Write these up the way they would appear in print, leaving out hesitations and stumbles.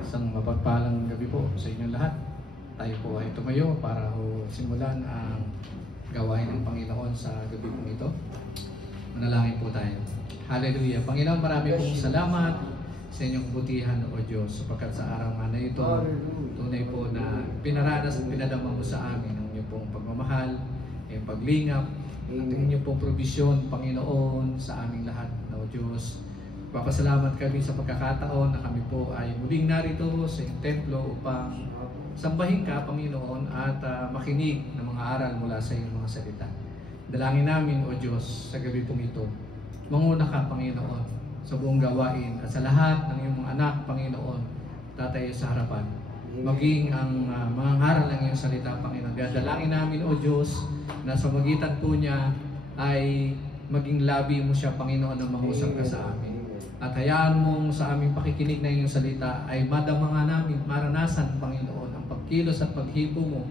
Isang mapagpalang gabi po sa inyong lahat. Tayo po ay tumayo para simulan ang gawain ng Panginoon sa gabi pong ito. Manalangin po tayo. Hallelujah. Panginoon, marami pong salamat sa inyong kabutihan, O Diyos, sapagkat sa araw nga na ito, tunay po na pinaranas at pinadama mo sa amin ang inyong pong pagmamahal, ang paglingap, at ang inyong pong probisyon, Panginoon, sa aming lahat, O Diyos. Papasalamat kami sa pagkakataon na kami po ay muling narito sa iyong templo upang sambahin ka, Panginoon, at makinig ng mga aral mula sa iyong mga salita. Dalangin namin, O Diyos, sa gabi pong ito. Manguna ka, Panginoon, sa buong gawain at sa lahat ng iyong mga anak, Panginoon, tatayo sa harapan. Maging ang mga aral ng iyong salita, Panginoon. Dalangin namin, O Diyos, na sa magitan po niya ay maging labi mo siya, Panginoon, na mangusap ka sa amin. At hayaan mong sa aming pakikinig na iyong salita ay madama nga namin, maranasan, Panginoon, ang pagkilos at paghipo mo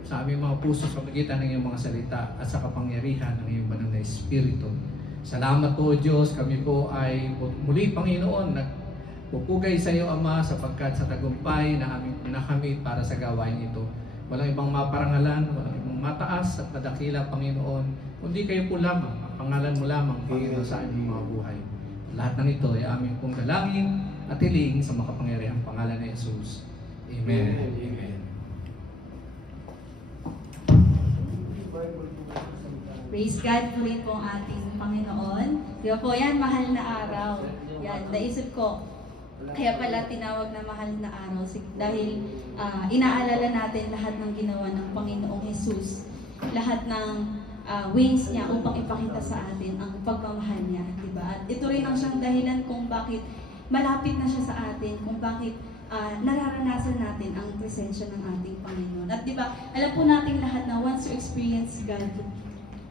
sa aming mga puso sa magitan ng iyong mga salita at sa kapangyarihan ng iyong banal na Espiritu. Salamat po, Diyos. Kami po ay muli, Panginoon, nagpupugay sa iyo, Ama, sapagkat sa tagumpay na aming nakamit para sa gawain ito. Walang ibang maparangalan, walang ibang mataas at madakila, Panginoon, kundi kayo po lamang, ang pangalan mo lamang, Panginoon, sa aming mga buhay. Lahat ng ito ay aming pong dalangin at hiling sa makapangyarihang pangalan ni Jesus. Amen. Amen. Praise God po rin po ang ating Panginoon. Di ba po yan, mahal na araw. Yan, naisip ko, kaya pala tinawag na mahal na araw dahil inaalala natin lahat ng ginawa ng Panginoong Jesus. Lahat ng ways niya upang ipakita sa atin ang pagmamahal niya, di ba? At ito rin ang siyang dahilan kung bakit malapit na siya sa atin, kung bakit nararanasan natin ang presensya ng ating Panginoon. At di ba, alam po natin lahat na once you experience God,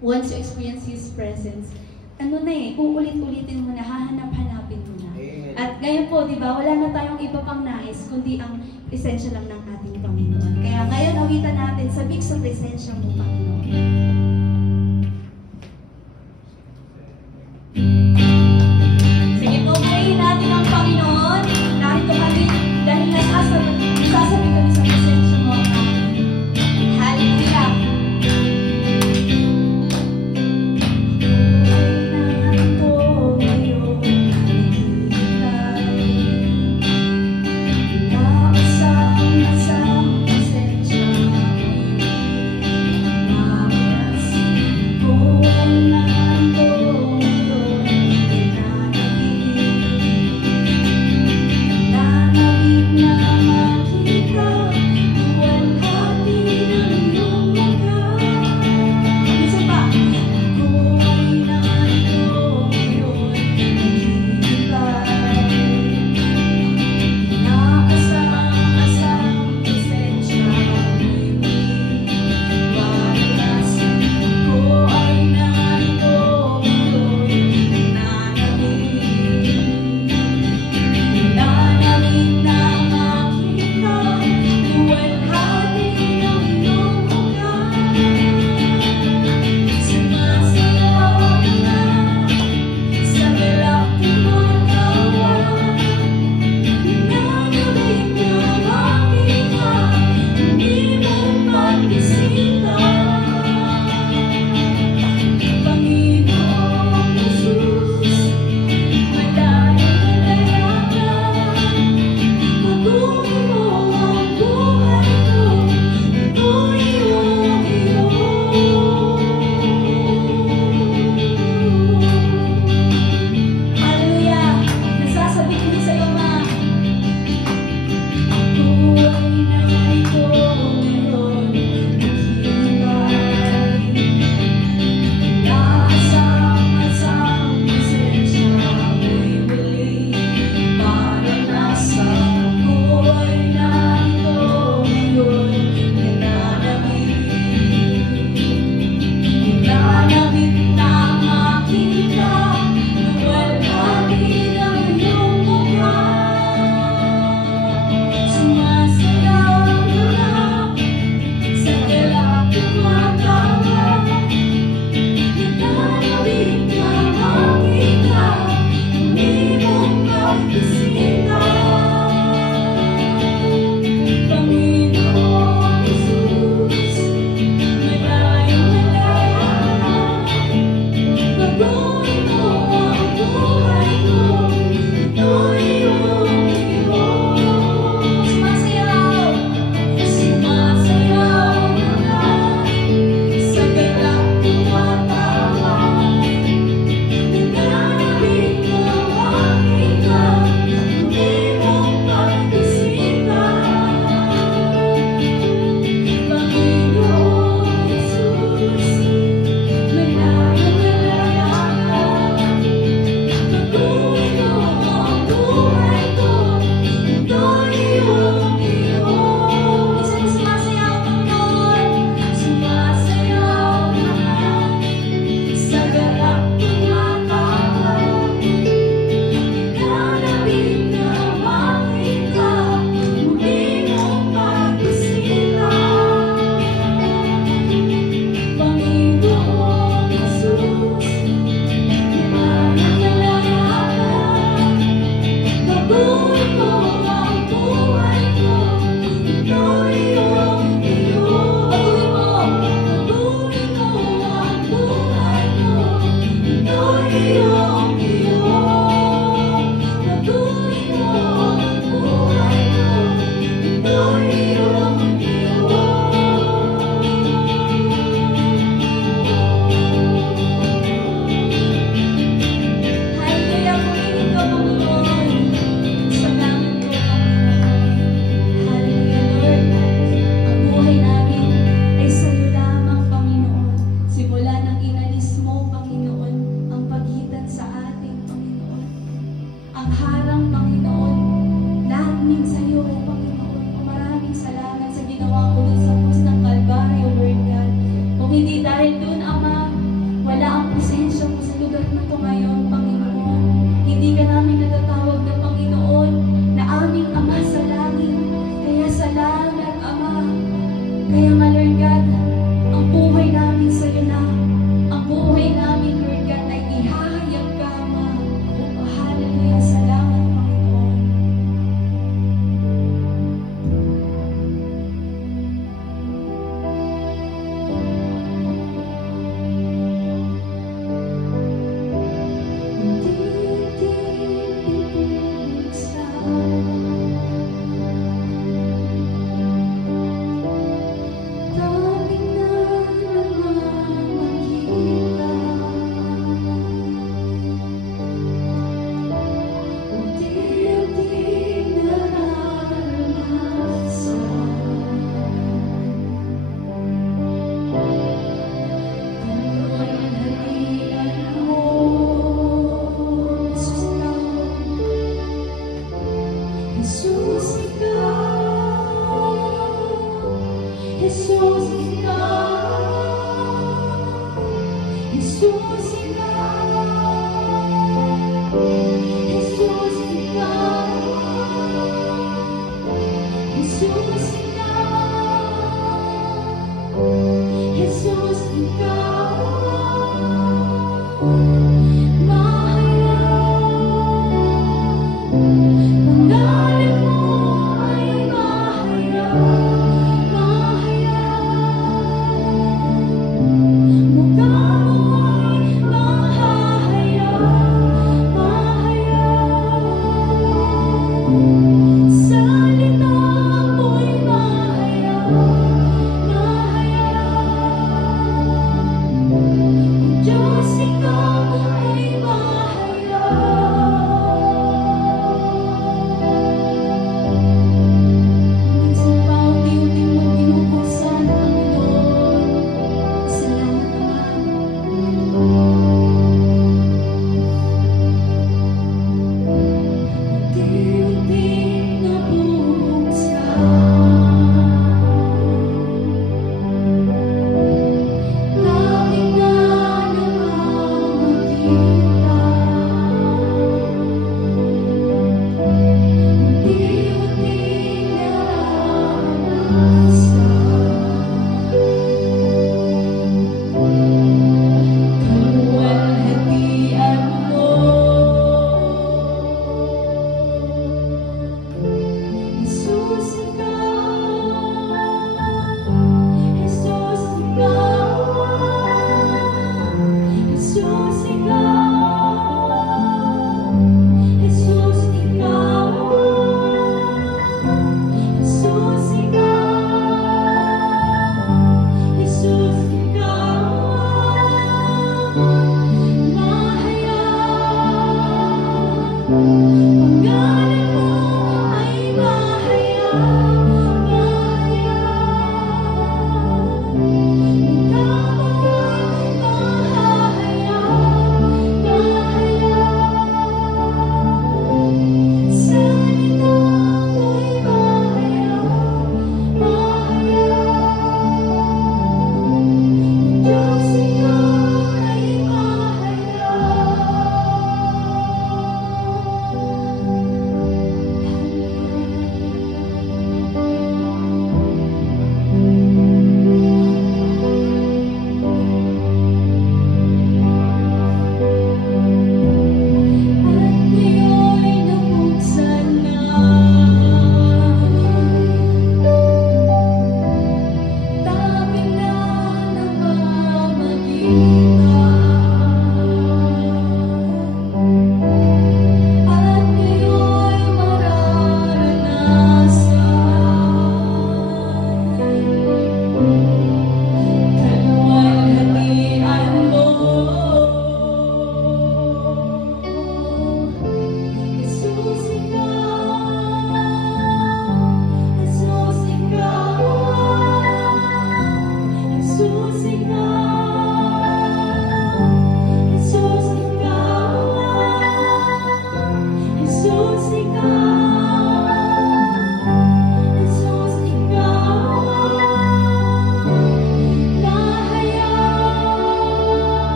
once you experience His presence, uulit-ulitin mo na, hahanap-hanapin mo na. At ngayon po, di ba, wala na tayong iba pang nais, kundi ang presensya lang ng ating Panginoon. Kaya ngayon, awitan natin, sabik sa presensya mo, Panginoon. Sige po, prayin natin ang Panginoon. Narito kami dahil nasasabi kami sa presensya mo. Hallelujah. Presensya mo, Jesus, ikaw. Jesus, ikaw. Jesus, ikaw. Jesus, ikaw. Jesus, ikaw. Jesus, ikaw. Mahal, pangalan mo ay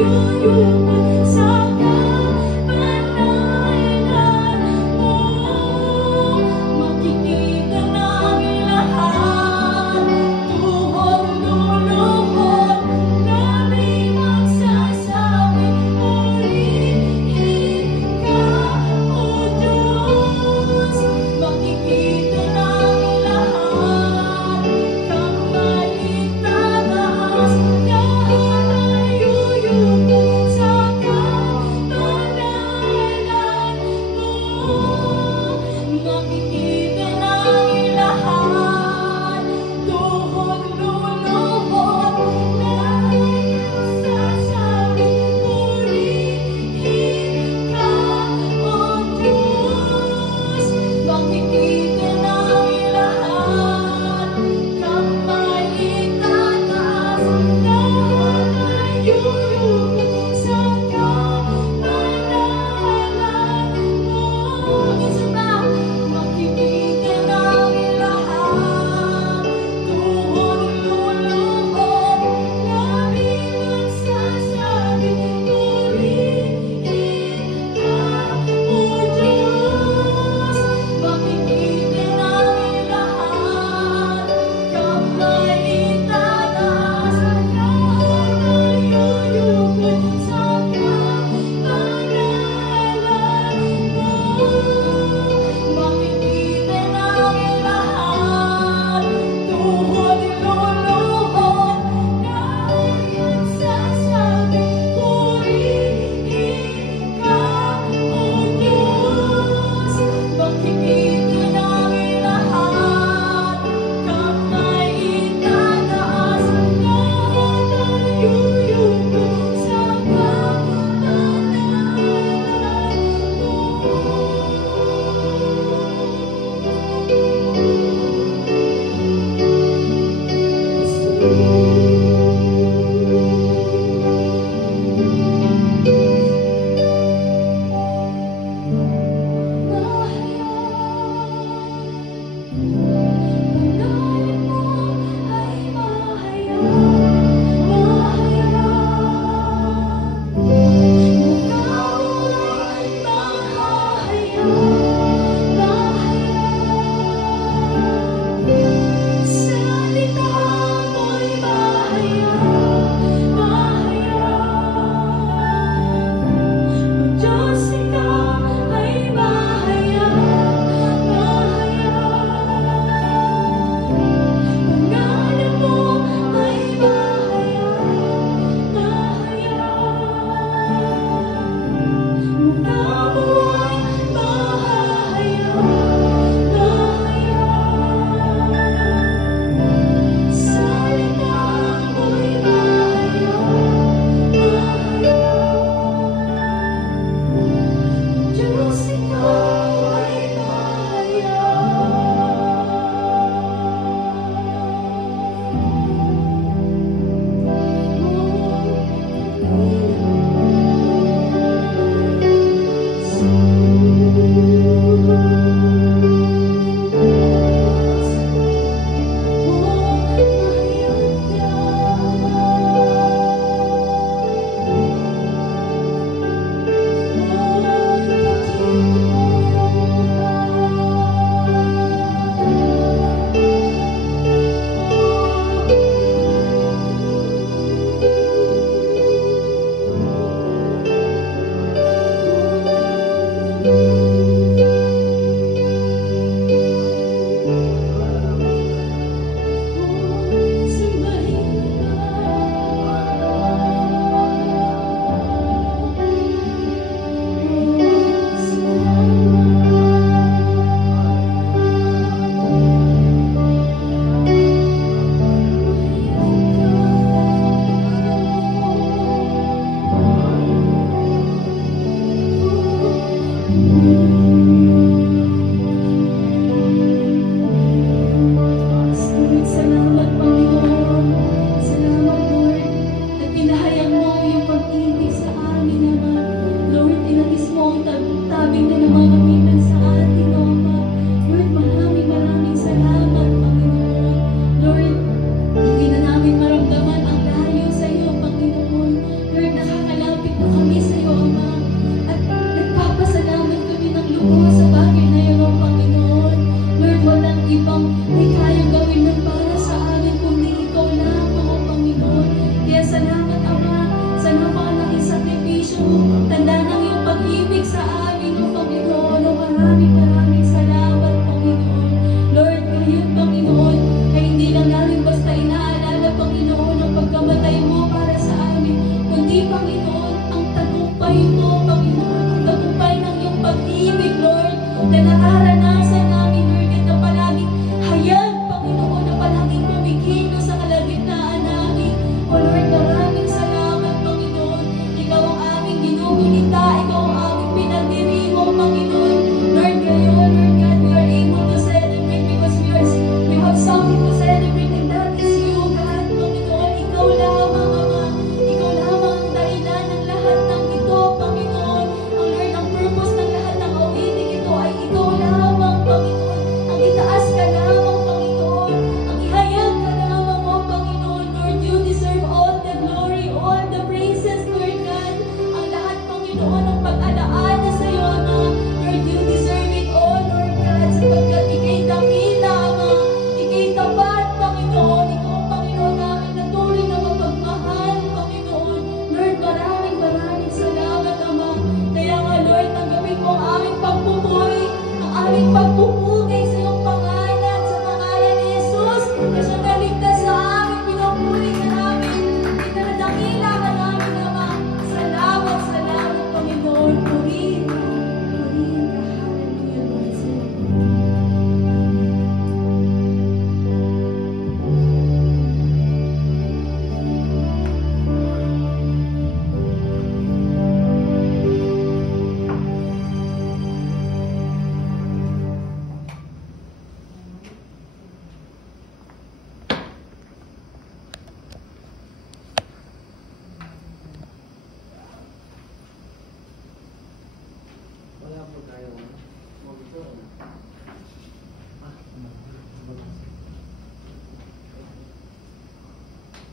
yuyukot sa kapanalan mo. Makikita namin lahat, tuhog luluhod, kami magsasabi, purihin ka, O Diyos. Makikita namin lahat, kang malitataas, lahat ay yuyukot sa kapanalan mo. kami sa iyo, Ama. At nagpapasalamat kami ng lubos sa bagay na iyon, O Panginoon. Lord, walang ibang may kaya gawin na para sa amin kundi ikaw lamang, O Panginoon. Kaya salamat, Ama, sa napakalaking sakripisyo mo. Tanda ng iyong pag-ibig sa amin, O Panginoon. O maraming salamat, Panginoon. Lord, ngayon, Panginoon, ay hindi lang namin basta inaalala, Panginoon, ang pagkamatay mo para sa amin, kundi, Panginoon, ang tagumpay mo, Panginoon, ang tagumpay ng iyong pag-ibig, Lord, na nararanasan namin, Lord, at na palaging hayag, Panginoon, na palaging kumikilos sa kalagitnaan namin. O Lord, maraming salamat, Panginoon. Ikaw ang aming ginugunita, ikaw ang aming pinagdirimo, Panginoon. Lord, ngayon, Lord God, we are able to celebrate because we have something to celebrate, and that is you, God, Panginoon. Ikaw lamang, Ama. Ikaw lamang ang dahilan ng lahat ng ito, Panginoon. Ang Lord, ang purpose ng lahat ng awiting ito ay ikaw lamang, Panginoon. Ang itaas ka lamang, Panginoon. Ang ihayag ka lamang, O Panginoon. Lord, you deserve all the glory, all the praises, Lord God. Ang lahat, Panginoon, ng pag-alaala sa iyo, Ama. Lord, you deserve it all, Lord God, sapagkat ikay dakila, Ama. Ikay tapat, Panginoon. Ikaw, Panginoon, namin na tuloy na mapagmahal, Panginoon. Lord, maraming salamat, Ama. Kaya nga, Lord, tanggapin mo ang aming pagpupuri, ang aming pagpupugay sa iyong pangalan, sa pangalan ni Jesus, na siyang naligtas sa amin, pinupuri ka namin, pinadakila ka namin, Ama. Salamat, Panginoon. Purihin ka. Hallelujah, Lord. Wala po tayo.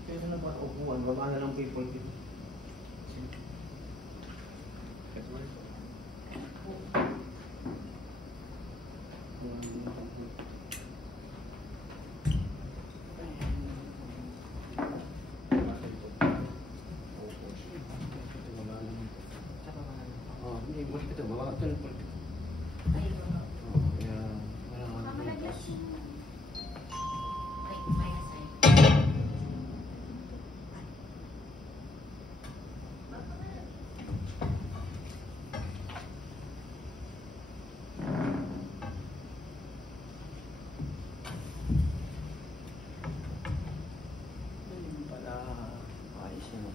Kaya na ba upuan? Baba na lang people dito. Hindi, bulit ito. Baba ito ng pulpit. Kaya maraming butas. Para ayos mo.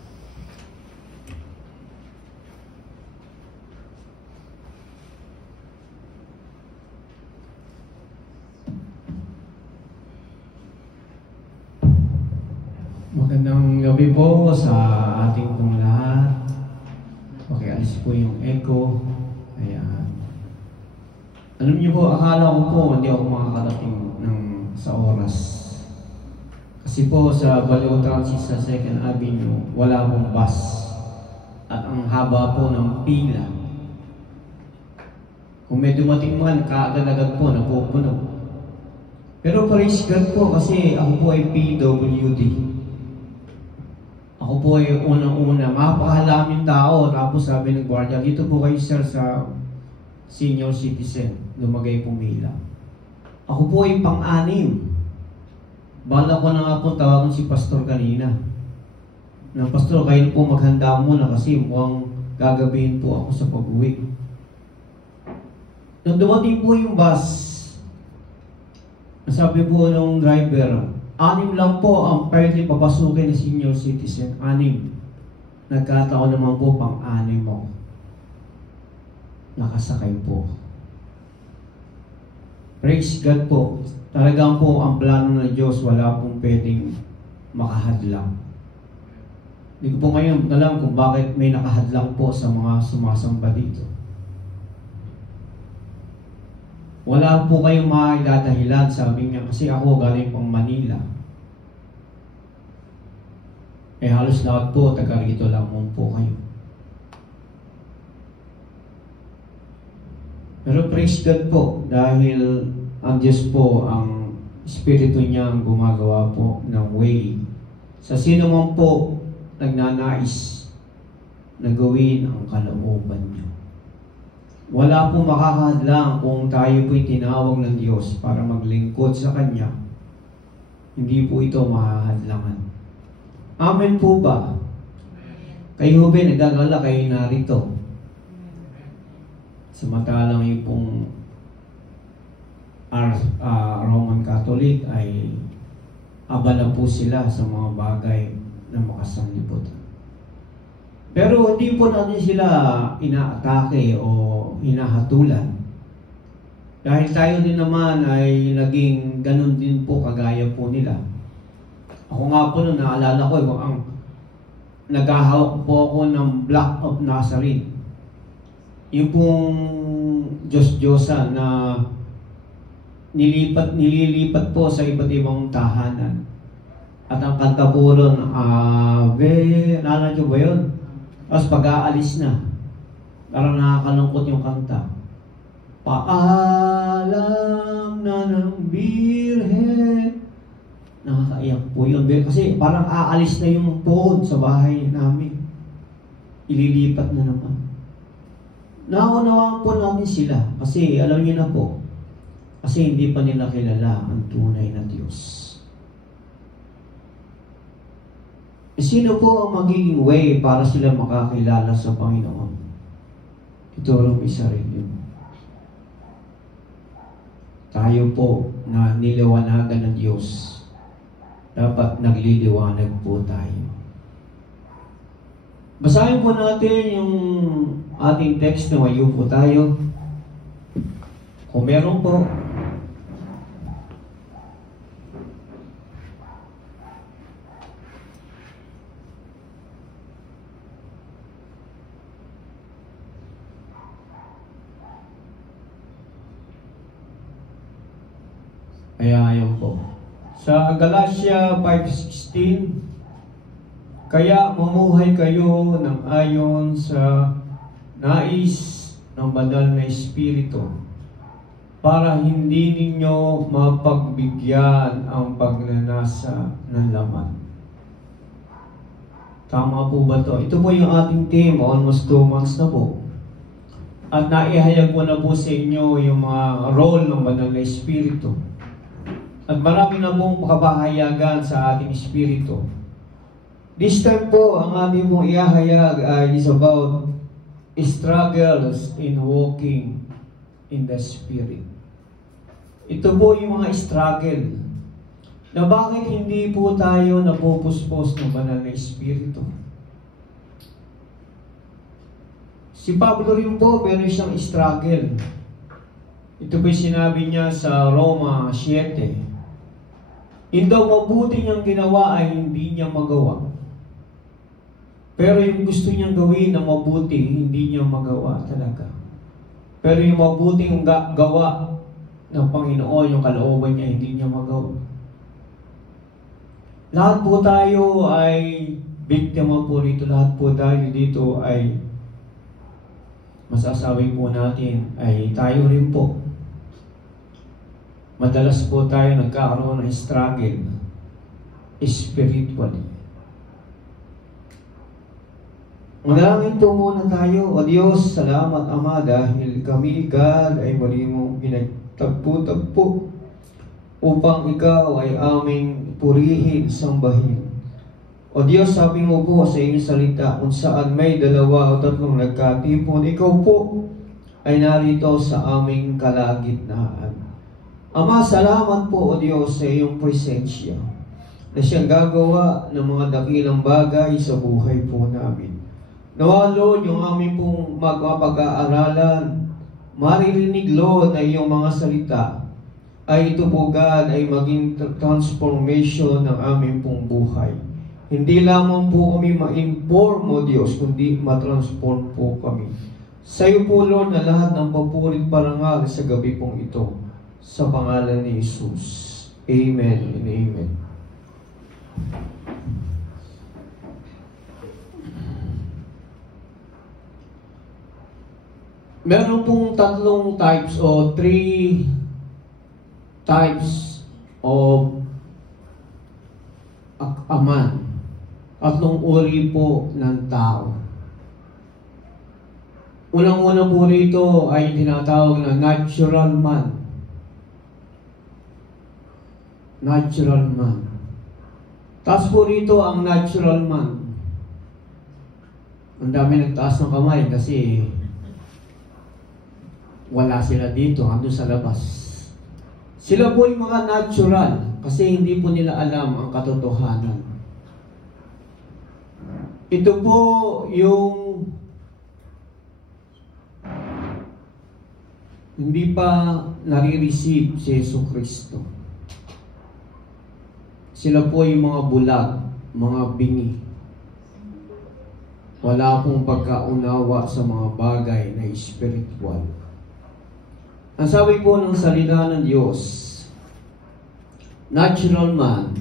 Magandang gabi po sa ating pong lahat. Pakialis po yung echo. Ayan. Alam niyo po, akala ko po hindi ako makakarating sa oras. Kasi po sa Baleo Transit sa 2nd Avenue, wala pong bus. At ang haba po ng pila. Kung may dumating man, kaagad-agad po, napupuno. Pero praise God po kasi ako po ay PWD. Ako po ay unang-una, mapakalaming tao. Tapos sabi ng gwardiya, dito po kayo sir sa senior citizen, lumagay pumila. Ako po ay pang-anim. Bala ko na nga po tawagan si pastor kanina. Na pastor, kayo po maghanda muna kasi mukhang gagabihin po ako sa pag-uwi. Nung dumating po yung bus, sabi po ng driver, 6 lang po ang pwede papasukin ng senior citizen. 6. Nagkataon naman po pang-6 mo. Nakasakay po. Praise God po. Talagang po ang plano ng Diyos, wala pong pwedeng makahadlang. Hindi ko po ngayon alam kung bakit may nakahadlang po sa mga sumasamba dito. Wala po kayong maidadahilan, sabi niya, kasi ako galing pang Manila. Eh halos lahat po, taga rito lamang po kayo. Pero praise God po, dahil ang Diyos po, ang Espiritu niya ang gumagawa po ng way. Sa sino man po nagnanais na gawin ang kalooban niyo. Wala pong makakahadlang kung tayo po'y tinawag ng Diyos para maglingkod sa Kanya. Hindi po ito mahahadlangan. Amen po ba? Kayo ba, nagdadala kayo narito? Samantalang yung pong Roman Catholic ay abala po sila sa mga bagay na makasanlibot. Pero hindi po natin sila inaatake o hinahatulan. Dahil tayo din naman ay naging ganun din po kagaya po nila. Ako nga po nung naalala ko, ang naghahawak po ako ng Block of Nazarene. Yung pong Diyos-Diyosan na nililipat po sa iba't ibang tahanan. At ang kanta po ron, naalala nyo ba yun? Tapos pag-aalis na, parang nakakalungkot yung kanta. Paalam na ng Birhen. Nakakaiyak po yun. Kasi parang aalis na yung poon sa bahay namin. Ililipat na naman. Naunawaan po namin sila. Kasi alam niyo na po, kasi hindi pa nila kilala ang tunay na Diyos. Sino po ang magiging way para sila makakilala sa Panginoon? Ituro mo sarili mo. Tayo po na niliwanagan ng Diyos, dapat nagliliwanag po tayo. Basahin po natin yung ating text na mayo po tayo. Kung meron po, ayaw po. Sa Galatia 5:16, kaya mamuhay kayo ng ayon sa nais ng banal na Espiritu para hindi ninyo mapagbigyan ang pagnanasa ng laman. Tama po ba to? Ito po yung ating theme, almost 2 months na po. At naihayag ko na po sa inyo yung mga role ng banal na Espiritu. At marami na pong kapahayagan sa ating Espiritu. This time po, ang ating pong ihahayag is about struggles in walking in the Spirit. Ito po yung mga struggle na bakit hindi po tayo napupuspos ng banal na Espiritu. Si Pablo rin po, meron siyang struggle. Ito po yung sinabi niya sa Roma 7. Yung daw mabuti niyang ginawa ay hindi niya magawa. Pero yung gusto niyang gawin na mabuti, hindi niya magawa talaga. Pero yung mabuting gawa ng Panginoon, yung kalooban niya, hindi niya magawa. Lahat po tayo ay biktima po rito. Lahat po tayo dito ay masasabi po natin ay tayo rin po. Madalas po tayo nagkakaroon ng struggle spiritually. Manalangin po muna tayo. O Diyos, salamat Ama dahil kami, God, ay muli mong pinagtagpo-tagpo upang Ikaw ay aming purihin, sambahin. O Diyos, sabi mo po sa iyong salita, kung saan may 2 o 3 nagkatipon, Ikaw po ay narito sa aming kalagitnaan. Ama, salamat po o Diyos sa iyong presensya na siyang gagawa ng mga dakilang bagay sa buhay po namin. Nawa, Lord, yung aming pong magpapag-aaralan, maririnig, Lord, na iyong mga salita, ay ito po, God, ay maging transformation ng aming pong buhay. Hindi lamang po kami ma-inform, o Diyos, kundi ma-transform po kami. Sa iyo po, Lord, na lahat ng papurit parangal sa gabi pong ito. Sa pangalan ni Jesus. Amen and amen. Meron pong tatlong types o 3 types of aman. Tatlong uri po ng tao. Unang-una po rito ay tinatawag na natural man. Natural man. Taas po rito ang natural man. Ang dami nagtaas ng kamay kasi wala sila dito, andun sa labas. Sila po yung mga natural kasi hindi po nila alam ang katotohanan. Ito po yung hindi pa nare-receive si Jesucristo. Sila po yung mga bulag, mga bingi. Wala pong pagkaunawa sa mga bagay na spiritual. Ang sabi po ng salita ng Diyos, natural man,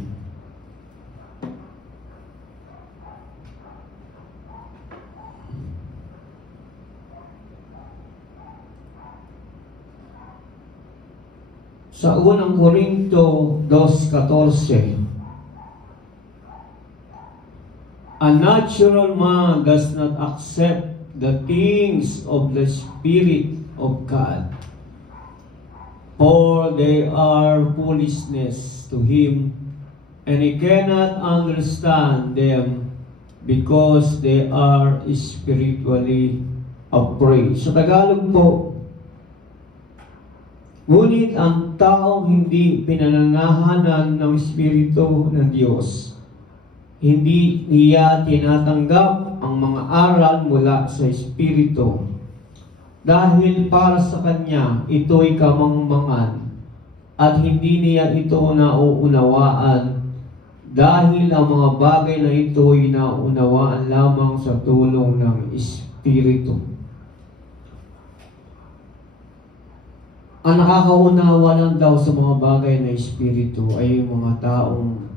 sa unang Korinto 2:14, a natural man does not accept the things of the Spirit of God, for they are foolishness to him, and he cannot understand them because they are spiritually appraised. Sa Tagalog po, ngunit ang taong hindi pinananahanan ng Espiritu ng Diyos, hindi niya tinatanggap ang mga aral mula sa Espiritu, dahil para sa kanya ito'y kamangmangan at hindi niya ito nauunawaan, dahil ang mga bagay na ito'y naunawaan lamang sa tulong ng Espiritu. Ang nakakaunawa lang daw sa mga bagay na Espiritu ay yung mga taong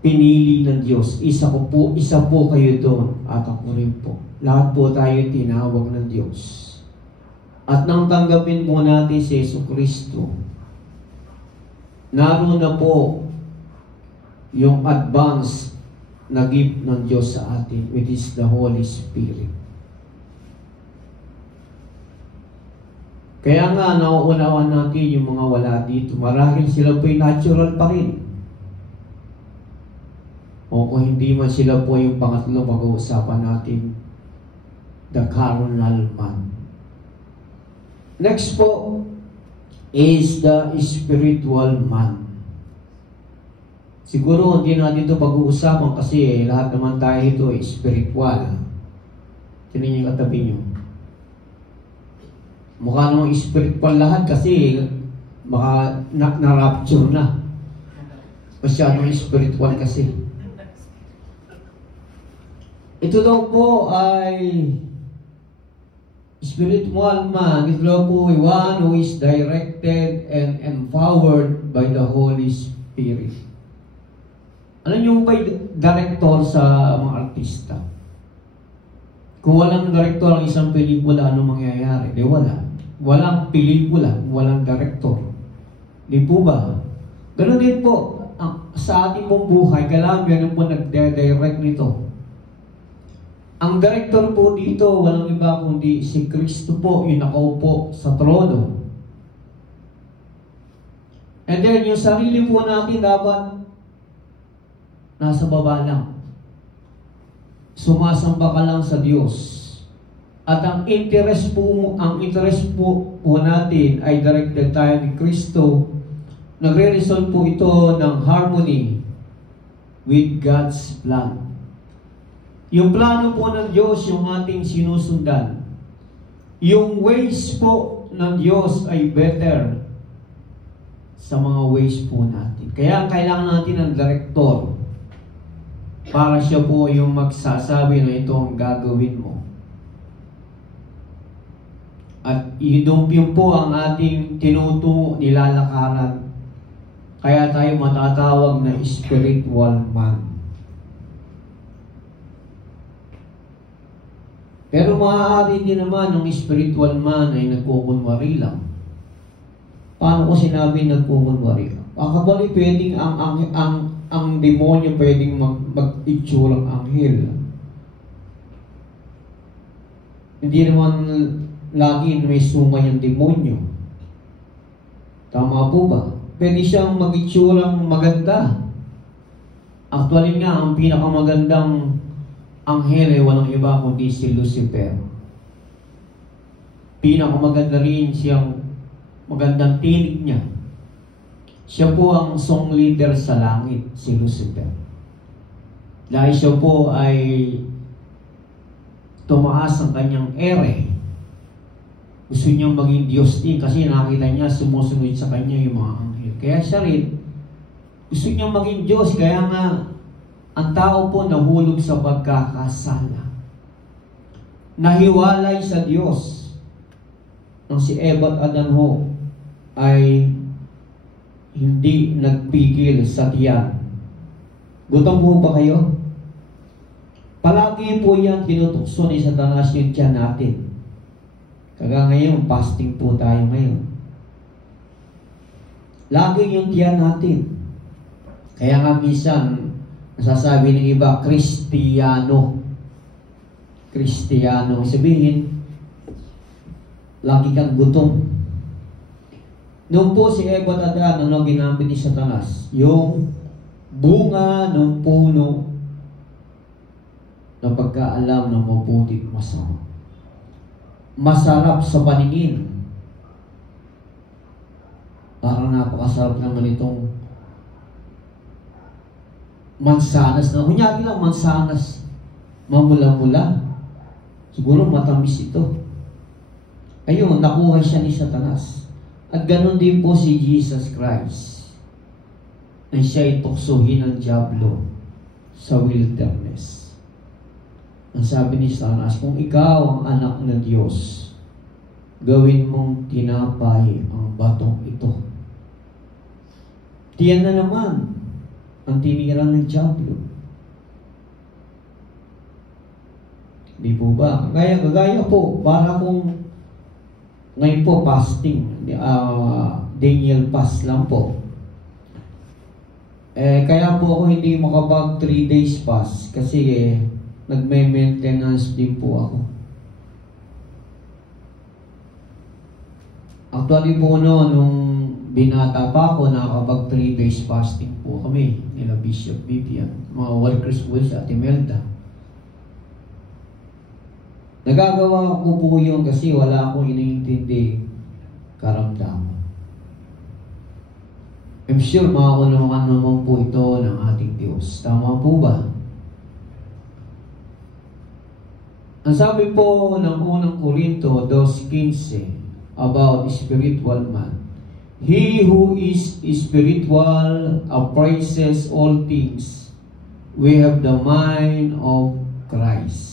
pinili ng Diyos. Isa po kayo doon at ako rin po. Lahat po tayo tinawag ng Diyos. At nang tanggapin po natin si Jesucristo, naroon na po yung advance na gift ng Diyos sa atin, which is the Holy Spirit. Kaya nga, nauunawan natin yung mga wala dito. Marahil sila po'y natural pa rin. O kung hindi man sila po yung pangatlo, pag-uusapan natin, the carnal man. Next po is the spiritual man. Siguro hindi natin ito pag-uusapan kasi lahat naman tayo ito ay spiritual. Tingnan yung katabi nyo. Mukha namang spiritual lahat kasi baka na-rapture na. Masyadong spiritual kasi. Ito daw po ay spiritual man. Ito daw po ay one who is directed and empowered by the Holy Spirit. Ano yung may director sa mga artista? Kung walang director ang isang pelikula, anong mangyayari? Di wala. Walang pelikula, walang director. Di po ba? Ganun din po, sa ating pong buhay, kailangan meron po nagde-direct nito. Ang director po dito, walang iba kundi si Kristo po, yung nakaupo sa trono. And then, yung sarili po natin dapat nasa baba lang. Sumasamba ka lang sa Diyos. At ang interest po natin ay directed tayo ni Kristo. Nagre-result po ito ng harmony with God's plan. Yung plano po ng Diyos yung ating sinusundan. Yung ways po ng Diyos ay better sa mga ways po natin. Kaya kailangan natin ng director para siya po yung magsasabi na ito ang gagawin mo. At yun po ang ating tinutungo, nilalakaran. Kaya tayo matatawag na spiritual man. Pero maaari din naman ng spiritual man ay nagkukunwari lang. Paano ko sinabi nagkukunwari? Akabali pwedeng ang demonyo pwedeng mag-itsurang anghel. Hindi naman lagi may sumay ang demonyo. Tama po ba? Pwede siyang mag-itsurang maganda. Actually nga, ang pinakamagandang anghel ay walang iba kundi si Lucifer. Pinakamaganda rin siyang magandang tinig niya. Siya po ang song leader sa langit, si Lucifer. Dahil siya po ay tumaas ang kanyang ere. Gusto niyang maging Diyos din kasi nakita niya sumusunod sa kanya yung mga anghel. Kaya siya rin, gusto niyang maging Diyos. Kaya nga, ang tao po nahulog sa pagkakasala. Nahiwalay sa Diyos. Nang si Eva at Adan ho ay hindi nagpigil sa tiyan. Gutom po ba kayo? Palagi po yan tinutukso ni Satanas yung tiyan natin. Kaya ngayon, fasting po tayo ngayon. Lagi yung tiyan natin. Kaya nga minsan, nasasabi ng iba, Kristiyano. Kristiyano. Sabihin, lagi kang gutom. Noong po si Eva at Adan, ano ginamit ni Satanas? Yung bunga ng puno na pagkaalam ng mabuti at masama. Masarap sa paningin. Parang napakasarap naman itong mansanas na. Kunyari lang, mansanas. Mamula-mula. Siguro matamis ito. Ayun, nakuha siya ni Satanas. At ganun din po si Jesus Christ. Na siya ituksuhin ng diablo sa wilderness. Ang sabi ni Satanas, kung ikaw ang anak ng Diyos, gawin mong tinapay ang batong ito. Tiyan na naman ang tinira ng diablo. Di po ba? Kagaya po, para kung ngayon po fasting, Daniel fast lang po. Kaya po ako hindi makapag 3 days fast kasi nagme-maintenance din po ako. Actually po nung binata pa ako, nakakapag 3 days fasting po kami nila Bishop Vivian, mga workers po sa Imelda. Nagagawa ko po yun kasi wala akong iniintindi karamdaman. I'm sure makakunawan naman po ito ng ating Diyos. Tama po ba? Ang sabi po ng unang Korinto 2:15 about spiritual man, he who is spiritual appraises all things. We have the mind of Christ.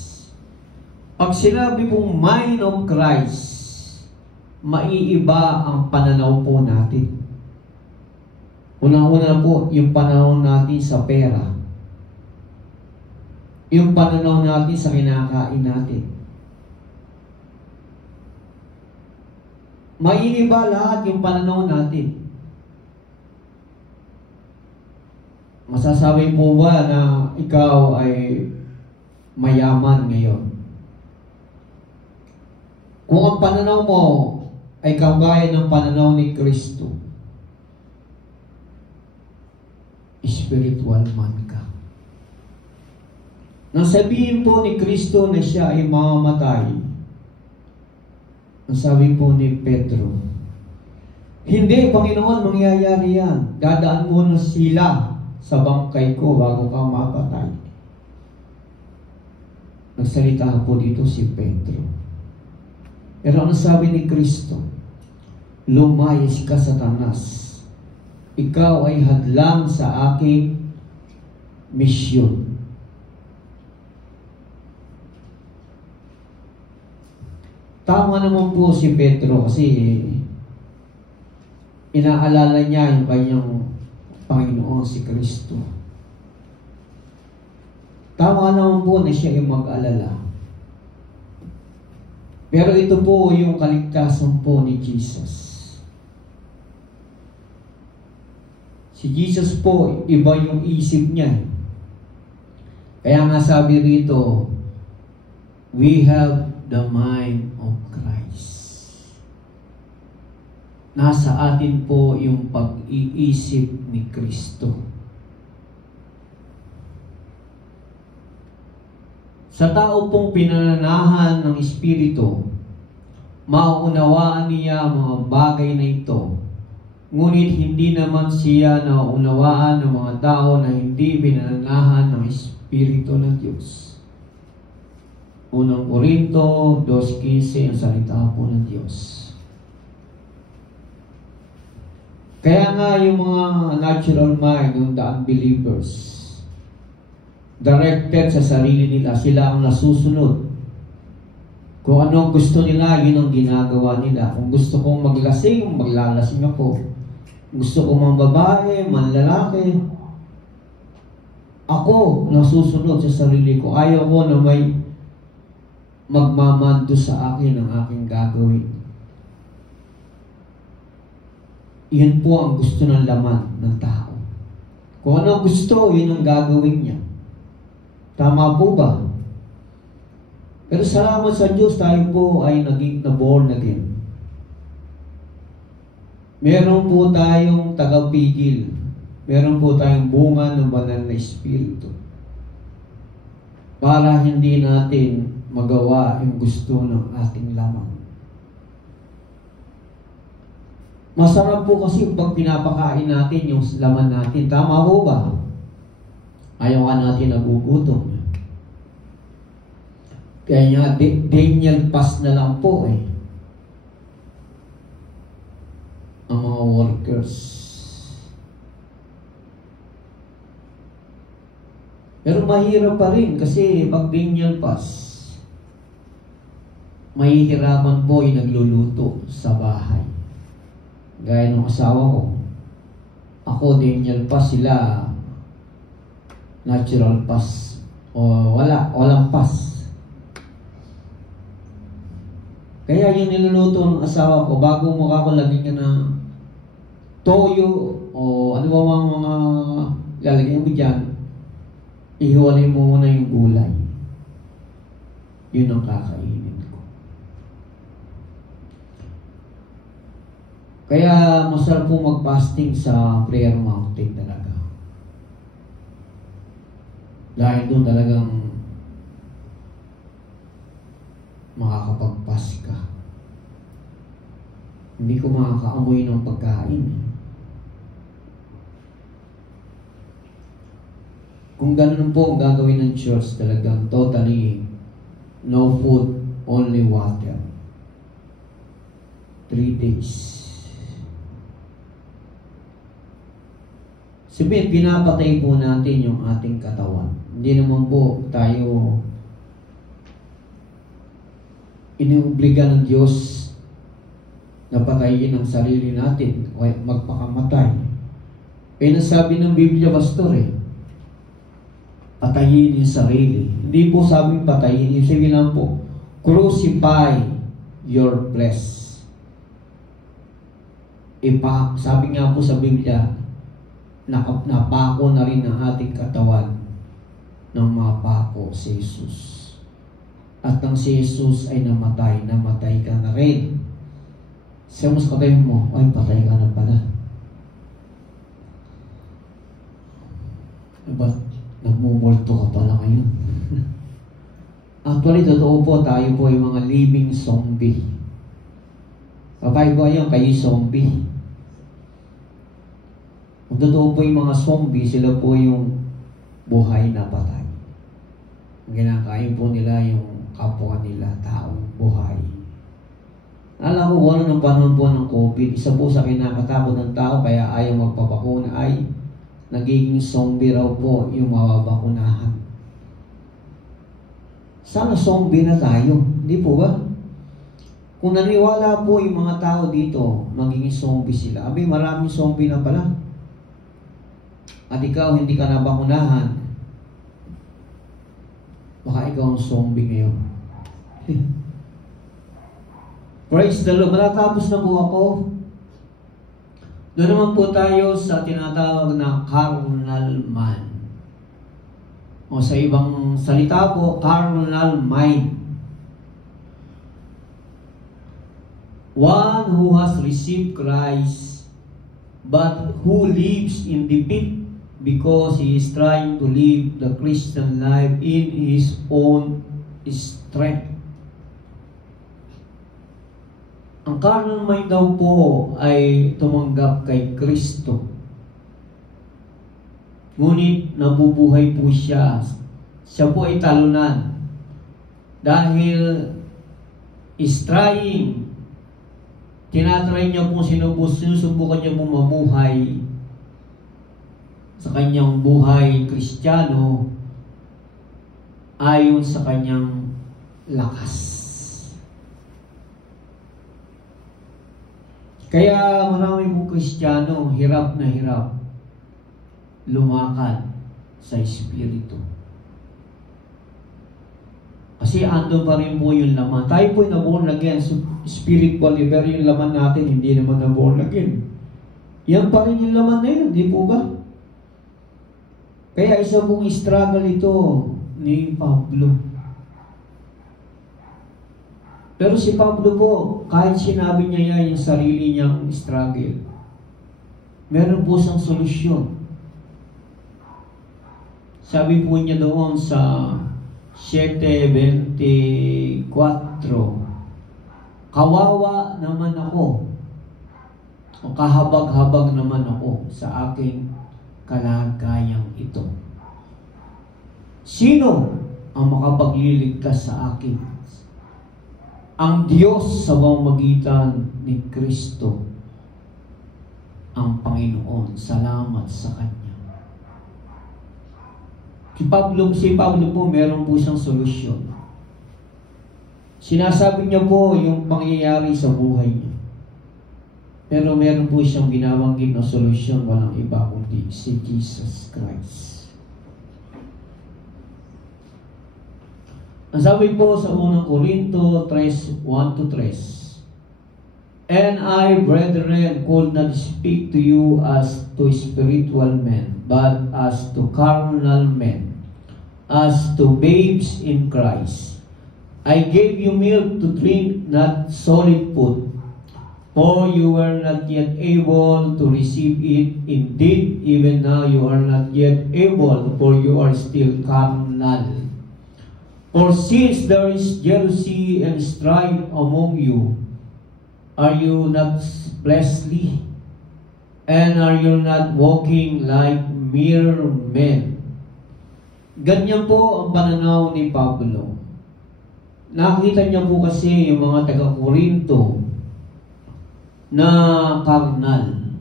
Pag sinabi pong mind of Christ, maiiba ang pananaw po natin. Unang-una po, yung pananaw natin sa pera. Yung pananaw natin sa kinakain natin. Maiiba lahat yung pananaw natin. Masasabi mo ba na ikaw ay mayaman ngayon? Kung ang pananaw mo ay kagaya ng pananaw ni Kristo, spiritual man ka. Nang sabihin po ni Kristo na siya ay mamamatay, ang sabi po ni Pedro, hindi, Panginoon, mangyayari yan. Dadaan mo na sila sa bangkay ko bago ka mapatay. Nagsalita po dito si Pedro. Pero ano sabi ni Kristo? Lumayas ka, Satanas. Ikaw ay hadlang sa aking misyon. Tama naman po si Pedro kasi inaalala niya yung kanyang Panginoon si Kristo. Tama naman po na siya yung mag-alala. Pero ito po yung kaligtasan po ni Jesus. Si Jesus po, iba yung isip niya. Kaya nga sabi rito, we have the mind of Christ. Nasa atin po yung pag-iisip ni Kristo. Sa tao pong pinananahan ng Espiritu, mauunawaan niya ang mga bagay na ito. Ngunit hindi naman siya nauunawaan ng mga tao na hindi pinananahan ng Espiritu ng Diyos. Unang Korinto 2:15 ang salita po ng Diyos. Kaya nga yung mga natural mind, yung the unbelievers, directed sa sarili nila, sila ang nasusunod. Kung ano ang gusto nila, yun ang ginagawa nila. Kung gusto kong maglasing, maglalasing ako. Gusto ko mang babae, man lalaki. Ako nasusunod sa sarili ko. Ayaw ko na may magmamando sa akin ang aking gagawin. Yun po ang gusto ng laman ng tao. Kung ano gusto, yun ang gagawin niya. Tama po ba? Pero salamat sa Diyos, tayo po ay naging na-born again. Meron po tayong tagapigil. Meron po tayong bunga ng banal na Espiritu. Para hindi natin magawa yung gusto ng ating lamang. Masarap po kasi pag pinapakain natin yung laman natin. Tama po ba? Ayaw ka natin nagugutom. Kaya nga, Daniel pass na lang po eh. Ang mga workers. Pero mahirap pa rin kasi pag Daniel pass, mahihirapan po yung nagluluto sa bahay. Gaya ng asawa ko. Ako, Daniel pass, sila natural pass. O walang pass. Kaya yung niluluto ng asawa ko, bago mo ako lagyan ka ng toyo o ano ba mga lalagyan mo dyan, ihiwalay mo muna yung gulay. Yun ang kakainin ko. Kaya masarap po mag-fasting sa prayer mountain talaga. Dahil doon talagang makakapag-fast ka. Hindi ko makakaamoy ng pagkain. Kung ganun po ang gagawin ng church, talagang totally no food, only water. 3 days. Sabihin, pinapatay po natin yung ating katawan. Hindi naman po tayo inuobliga ng Diyos na patayin ang sarili natin o magpakamatay. Eh, nasabi ng Biblia, Pastor patayin yung sarili. Hindi po sabing patayin. Yung sabi lang po, crucify your flesh. Sabi nga po sa Biblia, napako na rin ang ating katawan ng mapako si Jesus. At nang si Jesus ay namatay ka na rin. Siya mas katayin mo, ay patay ka na pala. Ba't nagmumulto ka pala ngayon? Actually, totoo po, tayo po ay mga living zombie. Kapag po ayun, kayo zombie. Kung totoo po yung mga zombie, sila po yung buhay na patay. Ginakain po nila yung kapwa nila, taong buhay. Alam ko, wala ng panahon po ng COVID, isa po sa kinakatakot ng tao, kaya ayaw magpapakuna ay nagiging zombie raw po yung mababakunahan. Sana zombie na tayo, hindi po ba? Kung naniwala po yung mga tao dito, magiging zombie sila. Abi, maraming zombie na pala. At ikaw, hindi ka nabakunahan, baka ikaw ang zombie ngayon. Praise the Lord. Matatapos na po ako. Doon naman po tayo sa tinatawag na carnal man. O sa ibang salita po, carnal mind. One who has received Christ, but who lives in defeat because he is trying to live the Christian life in his own strength. Ang carnal mind daw po ay tumanggap kay Kristo. Ngunit nabubuhay po siya. Siya po ay talunan. Dahil is trying, tinatry niya po sinusubukan niya po mamuhay sa kanyang buhay Kristiyano ayon sa kanyang lakas. Kaya marami pong Kristiyano hirap na hirap lumakad sa Espiritu. Kasi ando pa rin po yung laman. Tayo po na-born again spiritually, pero yung laman natin hindi naman na-born again. Yan pa rin yung laman na yun, di po ba? Kaya isa pong struggle ito ni Pablo. Pero si Pablo po, kahit sinabi niya yan yung sarili niyang struggle, meron po siyang solusyon. Sabi po niya doon sa 7:24, kawawa naman ako, o kahabag-habag naman ako sa aking kalagayang ito. Sino ang makapagliligtas sa akin? Ang Diyos sa pamamagitan ni Kristo, ang Panginoon. Salamat sa Kanya. Si Pablo po, meron po siyang solusyon. Sinasabi niya po yung pangyayari sa buhay niya. Pero meron po siyang binabanggit na solusyon, walang iba kundi si Jesus Christ. Ang sabi po sa unang Korinto 3:1-3, And I, brethren, could not speak to you as to spiritual men, but as to carnal men, as to babes in Christ. I gave you milk to drink, not solid food, for you were not yet able to receive it. Indeed, even now you are not yet able, for you are still carnal. For since there is jealousy and strife among you, are you not fleshly? And are you not walking like mere men? Ganyan po ang pananaw ni Pablo. Nakita niya po kasi yung mga taga-Korinto na karnal.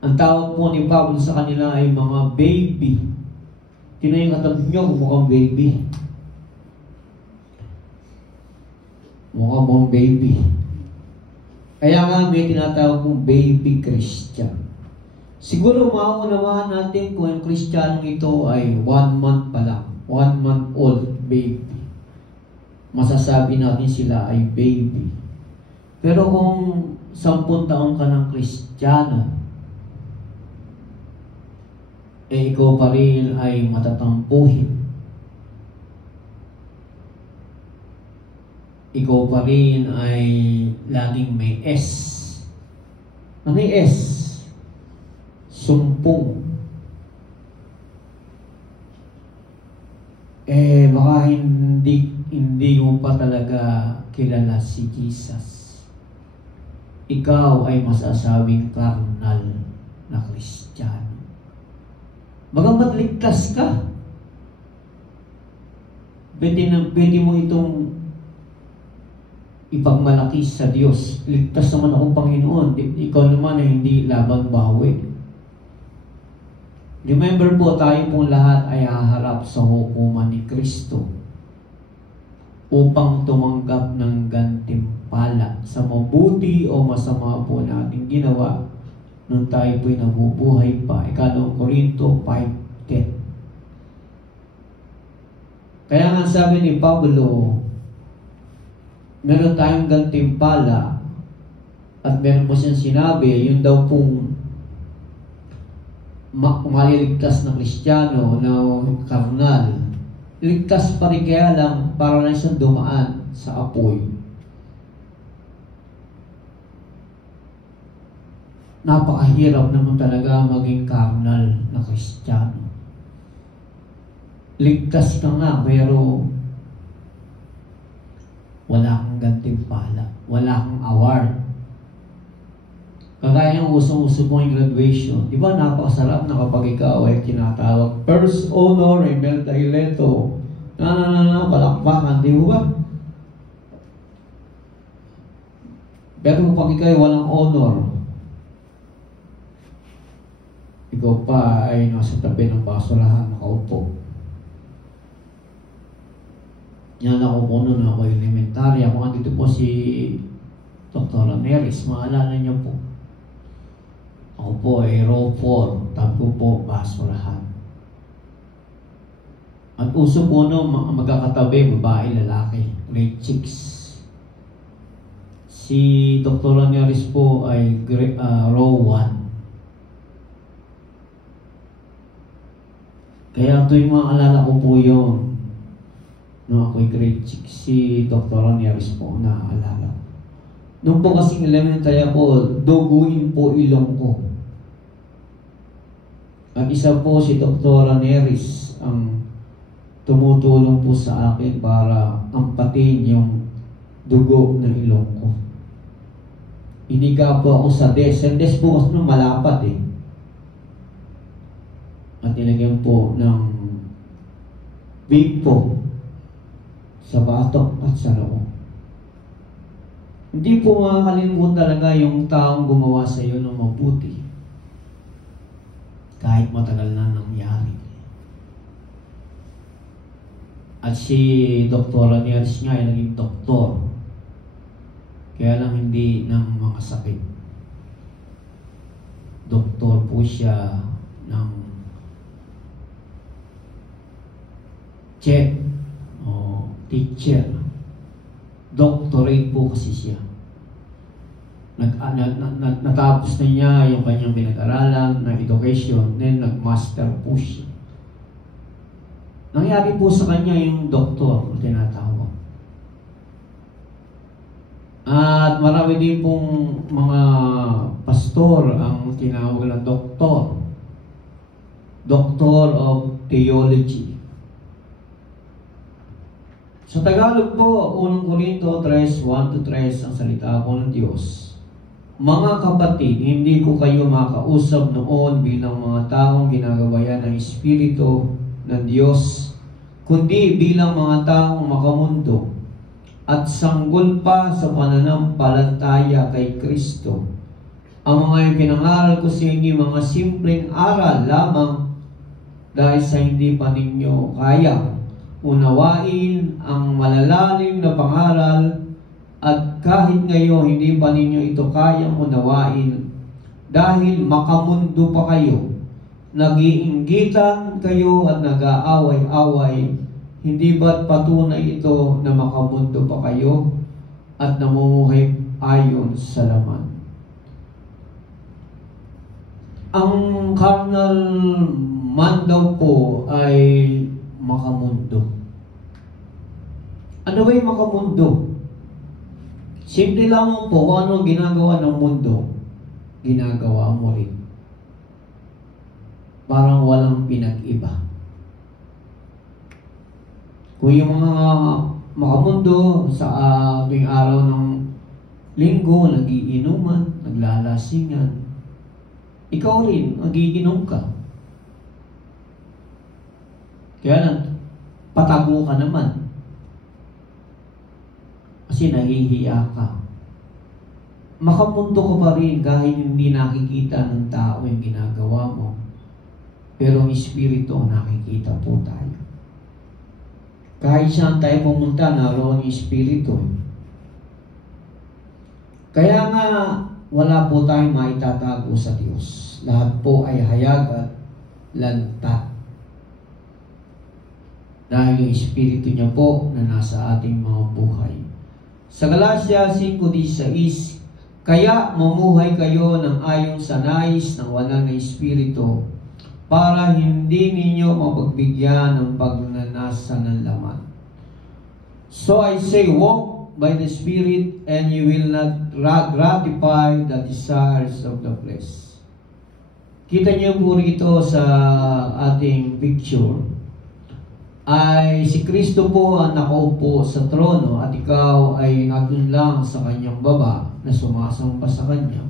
Ang tawag po ni Pablo sa kanila ay mga baby. Tingnan yung katabi niyo kung mukhang baby. Mukhang mong baby. Kaya nga may tinatawag kong baby Christian. Siguro mauunawaan natin kung ang Kristiyanong ito ay 1 month pa lang. 1 month old baby. Masasabi natin sila ay baby. Pero kung 10 taon ka ng Kristiyano, ikaw pa rin ay matatampuhin. Ikaw pa rin ay laging may S. Ano yung S? Sumpong. Baka hindi mo pa talaga kilala si Jesus. Ikaw ay masasabing karnal na Kristiyano. Bagamat ligtas ka, pwede mo itong ipagmalaki sa Diyos. Ligtas naman akong Panginoon. Ikaw naman ay hindi labang bawi. Remember po, tayo pong lahat ay haharap sa hukuman ni Kristo upang tumanggap ng gantimpala sa mabuti o masama po nating ginawa nung tayo po'y nabubuhay pa. 2 Korinto 5:10. Kaya nga sabi ni Pablo, meron tayong gantimpala at meron po siyang sinabi, yun daw pong maliligtas na Kristiyano na karnal, ligtas pa rin kaya lang para lang siyang dumaan sa apoy. Napakahirap naman talaga maging karnal na Kristiyano. Ligtas ka nga, pero wala kang gantimpala, wala kang award. Kagaya ng usong-uso mo yung graduation, di ba napakasarap na kapag ikaw ay tinatawag, first honor, Imelda Ileto, palakpakan, di ba? Pero kapag ikaw ay walang honor, ikaw pa ay nasa tabi ng basurahan, nakaupo. Yan ako po noon, ako elementary. Ako andito po si Dr. Ramirez, maalala niyo po. Ako po ay row 4, tabi ko po basurahan. At uso po noon, magkakatabi, babae, lalaki, grade 6. Si Dr. Ramirez po ay row 1. Kaya ito yung mga alala ko po yun. No, ako'y grade 6, si Dr. Ramirez po, naaalala. Nung po kasing elementary ako, duguin po ilong ko. At isa po si Dr. Ramirez ang tumutulong po sa akin para ampatin yung dugo ng ilong ko. Iniga po ako sa desk. Ang desk po kasi malapat eh. At nilagyan po ng big po sa batok at sa loob. Hindi po makakalimutan talaga yung taong gumawa sa iyo ng mabuti. Kahit matagal na nangyari. At si Dr. Ramirez nga ay naging doktor. Kaya lang hindi ng mga sakit. Doktor po siya ng check o teacher. Doctorate po kasi siya. Natapos na niya yung kanyang pinag-aralan na education, then nag-master po siya. Nangyari po sa kanya yung doktor, tinatawag. At marami din pong mga pastor ang tinawag na doktor. Doctor of Theology. Sa Tagalog po, 1 Corinto 3, 1-3 ang salita po ng Diyos. Mga kapatid, hindi ko kayo makausap noon bilang mga taong ginagabayan ng Espiritu ng Diyos, kundi bilang mga taong makamundo at sanggol pa sa pananampalataya kay Kristo. Ang mga ipinangaral ko sa inyo, mga simpleng aral lamang dahil sa hindi pa ninyo kaya unawain ang malalalim na pangaral, at kahit ngayon hindi pa ninyo ito kayang unawain dahil makamundo pa kayo, nag-iinggitan kayo at nag-aaway-away. Hindi ba't patunay ito na makamundo pa kayo at namumuhay ayon sa laman? Ang carnal man daw po ay makamundo. Ano ba yung makamundo? Simple lamang po kung ano ang ginagawa ng mundo, ginagawa mo rin. Parang walang pinag-iba. Kung yung mga makamundo sa tuwing araw ng linggo, nagiinuman, naglalasingan, ikaw rin, magiinom ka. Kaya lang, patago ka naman. Kasi nahihiya ka. Makamundo ka pa rin kahit hindi nakikita ng tao yung ginagawa mo. Pero ang Espiritu nakikita po tayo. Kahit saan tayo pumunta, naroon yung Espiritu. Kaya nga, wala po tayong maitatago sa Diyos. Lahat po ay hayag at lanta. Dahil yung Espiritu niya po na nasa ating mga buhay. Sa Galatia 5:16, kaya mamuhay kayo ng ayon sa nais ng banal na Espiritu para hindi ninyo mapagbigyan ng pagnanasa ng laman. So I say, walk by the Spirit and you will not gratify the desires of the flesh. Kita niyo po rito sa ating picture, ay si Kristo po ang nakaupo sa trono at ikaw ay nandun lang sa kanyang baba na sumasamba sa kanya.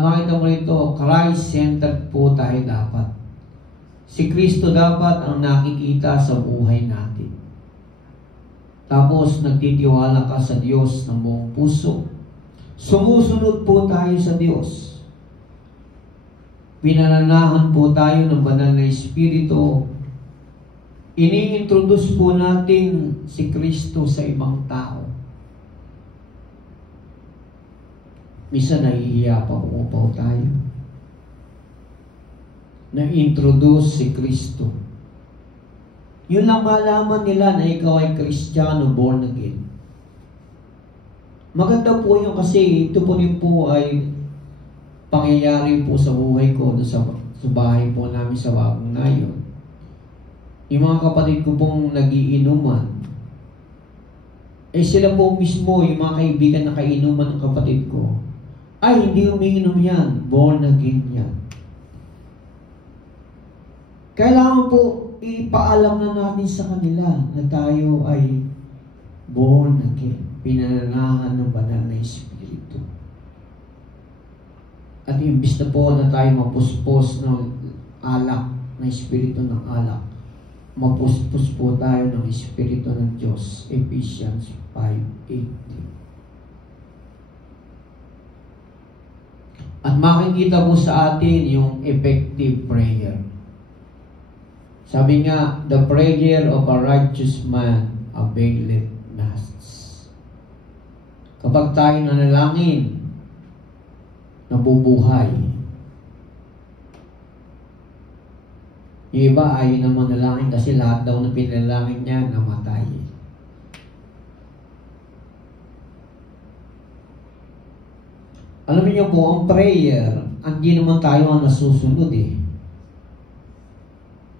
Makita mo rito, Christ-centered po tayo dapat. Si Kristo dapat ang nakikita sa buhay natin. Tapos nagtitiwala ka sa Diyos ng buong puso. Sumusunod po tayo sa Diyos. Pinananahan po tayo ng banal na Espiritu. Ini-introduce po natin si Kristo sa ibang tao. Minsan nahihiya pa upaw tayo. Na-introduce si Kristo. Yun lang malaman nila na ikaw ay Kristiyano, born again. Maganda po yun kasi ito po rin po ay pangyayari po sa buhay ko sa bahay po namin sa Bagong Nayon. Yung mga kapatid ko pong nagiinuman, sila po mismo, yung mga kaibigan na kainuman ng kapatid ko, ay hindi umiinom yan, born again yan. Kailangan po ipaalam na natin sa kanila na tayo ay born again, pinananahan ng banal na Espiritu. At imbis na po na tayo mapuspos ng alak, na Espiritu ng alak, mapuspos po tayo ng Espiritu ng Diyos. Ephesians 5:18. At makikita po sa atin yung effective prayer. Sabi nga, the prayer of a righteous man availeth much. Kapag tayo nanalangin, nabubuhay. Yung iba ayaw na manalangin kasi lahat daw na pinalangin niya namatay. Alam niyo po, ang prayer, hindi naman tayo ang nasusunod eh.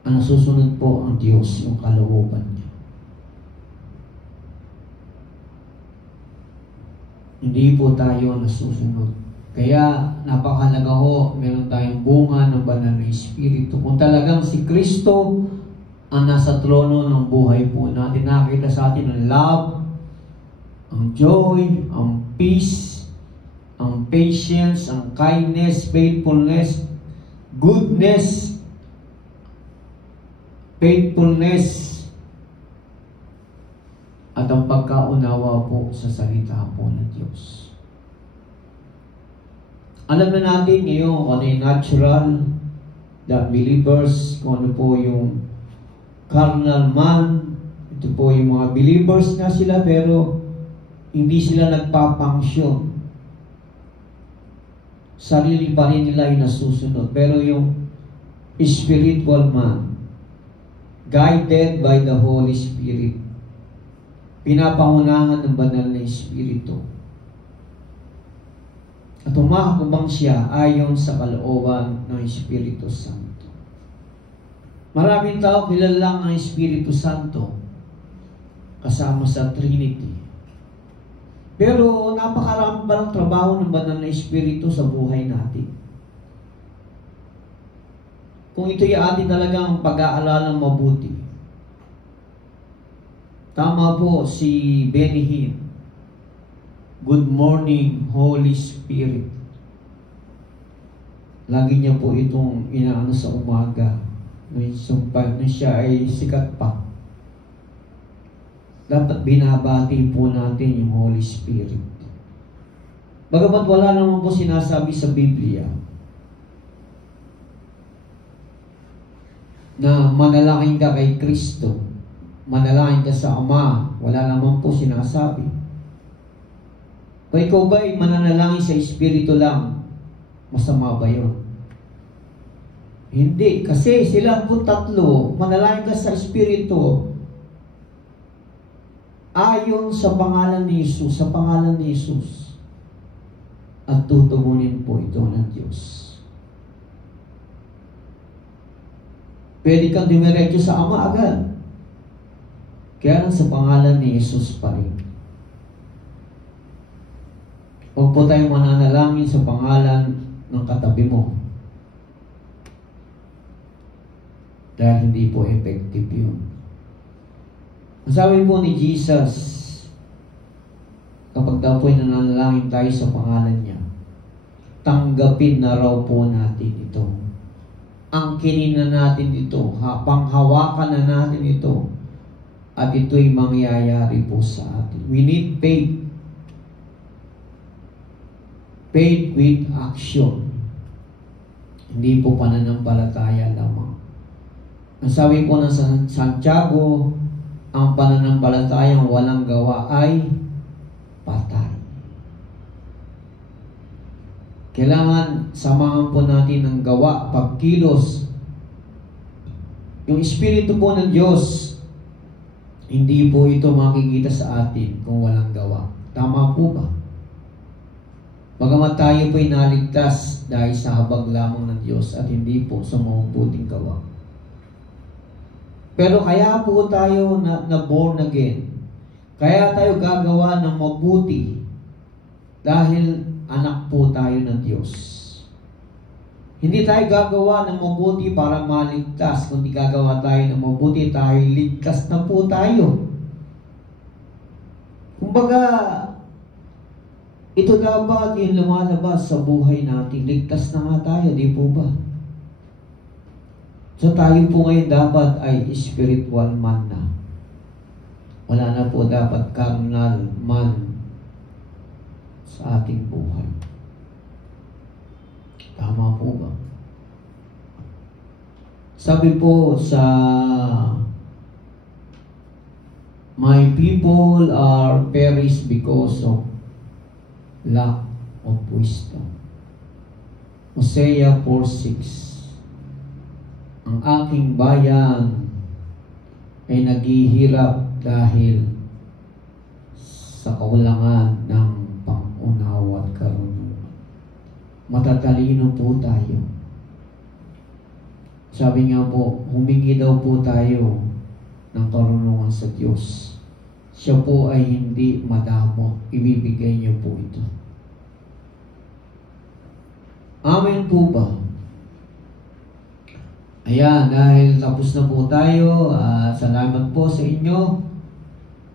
Ang nasusunod po ang Diyos, yung kalooban niya. Hindi po tayo ang nasusunod. Kaya napakahalaga ho, meron tayong bunga ng banal na Espiritu. Kung talagang si Kristo ang nasa trono ng buhay po natin, nakita sa atin ang love, ang joy, ang peace, ang patience, ang kindness, faithfulness, goodness, faithfulness, at ang pagkaunawa po sa salita po ng Diyos. Alam na natin ngayon kung ano yung natural, the believers, kung ano po yung carnal man. Ito po yung mga believers nga sila pero hindi sila nagpapangsyon. Sarili pa rin nila yung nasusunod. Pero yung spiritual man, guided by the Holy Spirit, pinapangunahan ng banal na Espiritu. At humakabang siya ayon sa kalooban ng Espiritu Santo. Maraming tao kilala lang ang Espiritu Santo kasama sa Trinity. Pero napakarami pa ng trabaho ng banal na Espiritu sa buhay natin. Kung ito'y atin talagang pag-aalalang mabuti. Tama po si Benny Hinn. Good morning, Holy Spirit. Lagi niya po itong inaano sa umaga. Nung siya ay sikat pa. Dapat binabati po natin yung Holy Spirit. Bagamat wala naman po sinasabi sa Biblia na manalangin ka kay Kristo, manalangin ka sa Ama, wala naman po sinasabi. Kung ikaw ba ay mananalangin sa Espiritu lang, masama ba yun? Hindi, kasi sila po tatlo, manalangin ka sa Espiritu, ayon sa pangalan ni Jesus, sa pangalan ni Jesus. At tutugunin po ito ng Diyos. Pwede kang dumiretso sa Ama agad. Kaya sa pangalan ni Jesus pa rin. Huwag po tayong mananalangin sa pangalan ng katabi mo. Dahil hindi po effective yun. Ang sabi po ni Jesus, kapag daw po'y nananalangin tayo sa pangalan niya, tanggapin na raw po natin ito. Angkinin na natin ito, panghawakan na natin ito, at ito'y mangyayari po sa atin. We need faith. Faith with action. Hindi po pananampalataya lamang. Ang sabi po ng Santiago, ang pananampalatayang walang gawa ay patay. Kailangan samahan po natin ang gawa, pagkilos. Yung Espiritu po ng Diyos, hindi po ito makikita sa atin kung walang gawa. Tama po ba? Bagamat tayo po'y naligtas dahil sa habag lamang ng Diyos at hindi po sa mabuting gawa. Pero kaya po tayo na born again. Kaya tayo gagawa ng mabuti dahil anak po tayo ng Diyos. Hindi tayo gagawa ng mabuti para maligtas, kundi gagawa tayo ng mabuti tayo ligtas na po tayo. Kumbaga, ito dapat yung lumalabas sa buhay natin. Ligtas na nga tayo, di po ba? So tayo po ngayon dapat ay spiritual man na. Wala na po dapat carnal man sa ating buhay. Tama po ba? Sabi po sa my people are perished because of lack of wisdom. Hosea 4:6. Ang aking bayan ay naghihirap dahil sa kakulangan ng pangunawa at karunungan. Matatalino po tayo. Sabi nga po, humingi daw po tayo ng karunungan sa Diyos. Siya po ay hindi madamot. Ibibigay niyo po ito. Amen po ba? Ayan, dahil tapos na po tayo, salamat po sa inyo.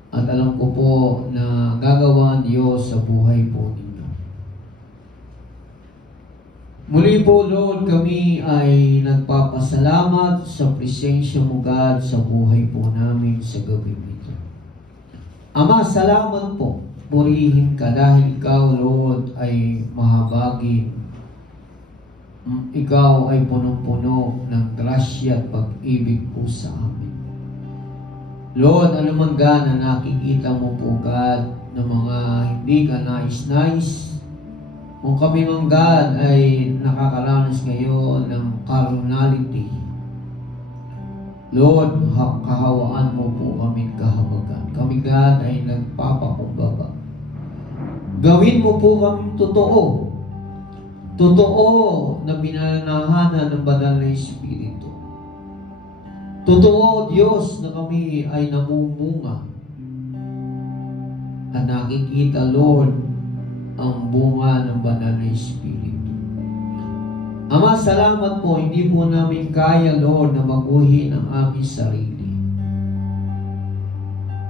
At alam ko po na gagawa ang Diyos sa buhay po ninyo. Muli po, Lord, kami ay nagpapasalamat sa presensya mo, God, sa buhay po namin sa gabi ito. Ama, salamat po. Purihin ka dahil ikaw, Lord, ay mahabagin. Ikaw ay punong-puno ng grasya at pag-ibig po sa amin. Lord, anuman God na nakikita mo po, God, ng mga hindi ka nais-nais, kung kami mang God ay nakakaranas ngayon ng carnality, Lord, kahawaan mo po kami kahabagan. Kami, God, ay nagpapakumbaba. Gawin mo po kami totoo. Totoo na binananahanan ng banal na Espiritu. Totoo, Diyos, na kami ay namumunga at nakikita, Lord, ang bunga ng banal na Espiritu. Ama, salamat po, hindi po namin kaya, Lord, na baguhin ang aming sarili.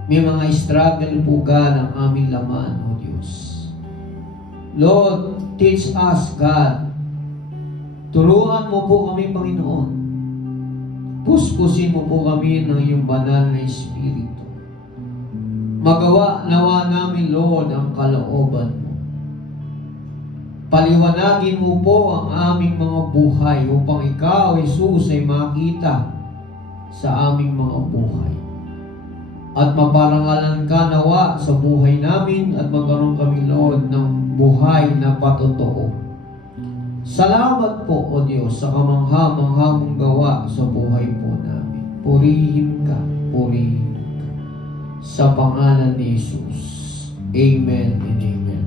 May mga struggle po, God, ang aming laman, O Diyos. Lord, teach us, God. Turuan mo po kami, Panginoon. Puspusin mo po kami ng iyong banal na Espiritu. Magawa nawa namin, Lord, ang kalooban mo. Paliwanagin mo po ang aming mga buhay upang ikaw, Jesus, ay makita sa aming mga buhay. At maparangalan ka nawa sa buhay namin at magkaroon kami, Lord, ng buhay na patotoo. Salamat po, O Diyos, sa kamangha-mangha mong gawa sa buhay po namin. Purihin ka, purihin ka. Sa pangalan ni Jesus. Amen and amen.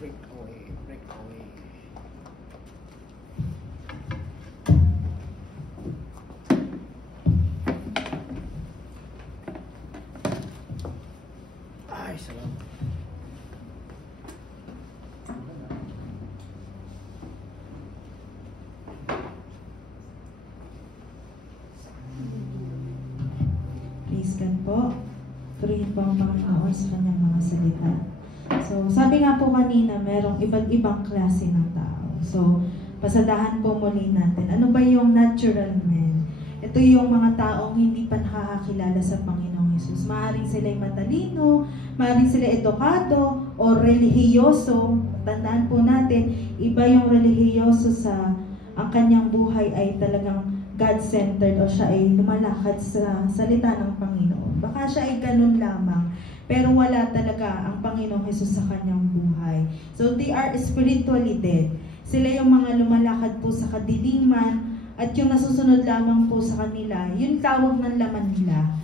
Break away, break away. Ay, salamat. Praise God po. Purihin po ang Panginoon sa kanyang mga salita. So, sabi nga po kanina, merong iba't ibang klase ng tao. So, pasadahan po muli natin. Ano ba yung natural man? Ito yung mga taong hindi pa nakakakilala sa Panginoong Hesus. Maaaring sila'y matalino, maaaring sila edukado, o relihiyoso. Tandaan po natin, iba yung relihiyoso sa ang kanyang buhay ay talagang God-centered o siya ay lumalakad sa salita ng Panginoon. Baka siya ay ganun lamang, pero wala talaga ang Panginoong Hesus sa kanyang buhay. So they are spiritually dead. Sila yung mga lumalakad po sa kadiliman at yung nasusunod lamang po sa kanila, yung tawag ng laman nila.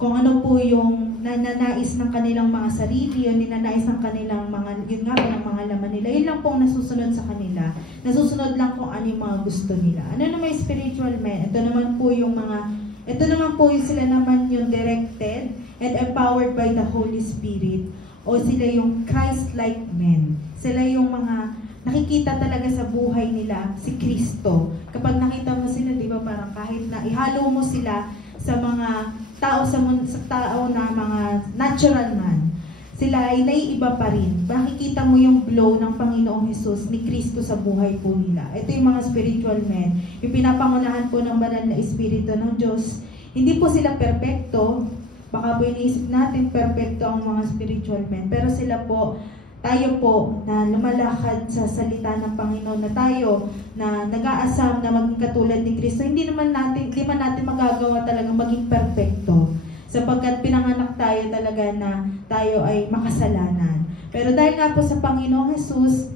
Kung ano po yung nananais ng kanilang mga sarili, yung ninanais ng kanilang mga, yun nga po ng mga laman nila, yun lang po ang nasusunod sa kanila. Nasusunod lang kung ano yung mga gusto nila. Ano naman yung spiritual men? Ito naman po yung sila naman yung directed and empowered by the Holy Spirit. O sila yung Christ-like men. Sila yung mga nakikita talaga sa buhay nila si Kristo. Kapag nakita mo sila, di ba, parang kahit na ihalo mo sila sa mga tao sa tao na mga natural man, sila ay naiiba pa rin. Makikita mo yung glow ng Panginoong Hesus ni Kristo sa buhay po nila. Ito yung mga spiritual men. Yung pinapangunahan po ng banal na Espiritu ng Diyos. Hindi po sila perpekto. Baka po iniisip natin perpekto ang mga spiritual men. Pero sila po, tayo po na lumalakad sa salita ng Panginoon, na tayo na nag-aasam na maging katulad ni Kristo, hindi man natin magagawa talagang maging perpekto. Sapagkat pinanganak tayo talaga na tayo ay makasalanan. Pero dahil nga po sa Panginoong Hesus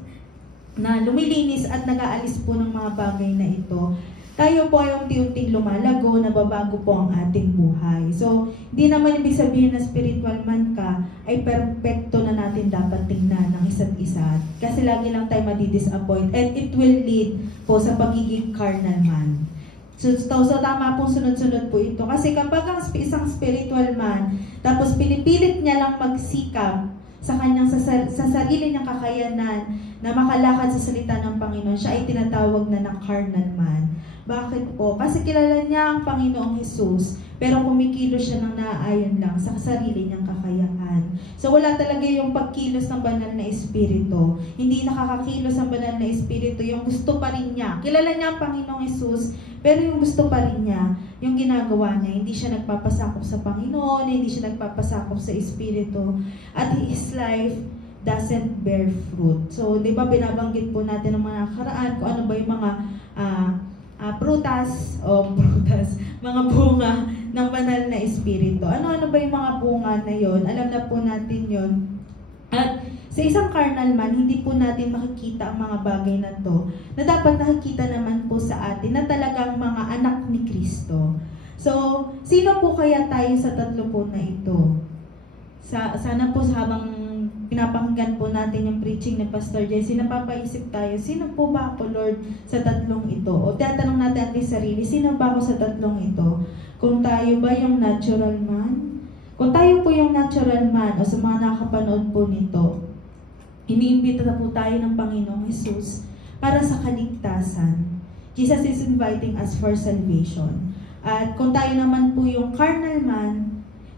na lumilinis at nag-aalis po ng mga bagay na ito, tayo po ay unti-unting lumalago, nababago po ang ating buhay. So, hindi naman ibig sabihin na spiritual man ka, ay perfecto na natin dapat tingnan ng isa't isa. Kasi lagi lang tayo madi-disappoint. And it will lead po sa pagiging carnal man. So tama pong sunod-sunod po ito. Kasi kapag ang isang spiritual man, tapos pinipilit niya lang magsikap sa kanyang sa sarili niyang kakayanan na makalakad sa salita ng Panginoon, siya ay tinatawag na carnal man. Bakit po? Kasi kilala niya ang Panginoong Hesus, pero kumikilos siya ng naaayon lang sa sarili niyang kakayahan. So wala talaga yung pagkilos ng banal na Espiritu. Hindi nakakakilos ang banal na Espiritu, yung gusto pa rin niya. Kilala niya ang Panginoong Hesus, pero yung gusto pa rin niya, yung ginagawa niya, hindi siya nagpapasakop sa Panginoon, hindi siya nagpapasakop sa Espiritu, at his life doesn't bear fruit. So, di ba, binabanggit po natin ng mga nakaraan kung ano ba yung mga mga bunga ng banal na Espiritu. Ano-ano ba yung mga bunga na yon? Alam na po natin yon. At sa isang carnal man, hindi po natin makikita ang mga bagay na to, na dapat nakikita naman po sa atin na talagang mga anak ni Kristo. So, sino po kaya tayo sa tatlo po na ito? Sana po habang pinapakinggan po natin yung preaching ni Pastor Jesse, napapaisip tayo, sino po ba ako, Lord, sa tatlong ito? O tatanong natin ating sarili, sino ba ako sa tatlong ito? Kung tayo ba yung natural man? Kung tayo po yung natural man, o sa mga nakapanood po nito, iniimbita na po tayo ng Panginoong Hesus para sa kaligtasan. Jesus is inviting us for salvation. At kung tayo naman po yung carnal man,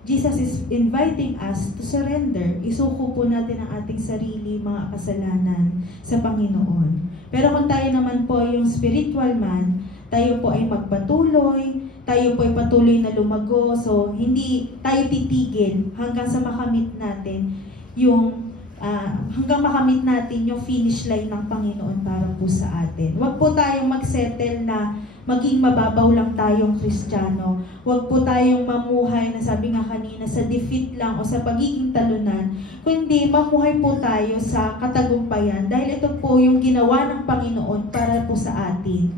Jesus is inviting us to surrender. Isuko po natin ang ating sarili, mga kasalanan sa Panginoon. Pero kung tayo naman po yung spiritual man, tayo po ay magpatuloy, tayo po ay patuloy na lumago, so hindi tayo titigil hanggang sa makamit natin yung hanggang makamit natin yung finish line ng Panginoon para po sa atin. Huwag po tayong magsettle na maging mababaw lang tayong Kristiyano. Huwag po tayong mamuhay na sabi nga kanina sa defeat lang o sa pagiging talunan, kundi mamuhay po tayo sa katagumpayan dahil ito po yung ginawa ng Panginoon para po sa atin.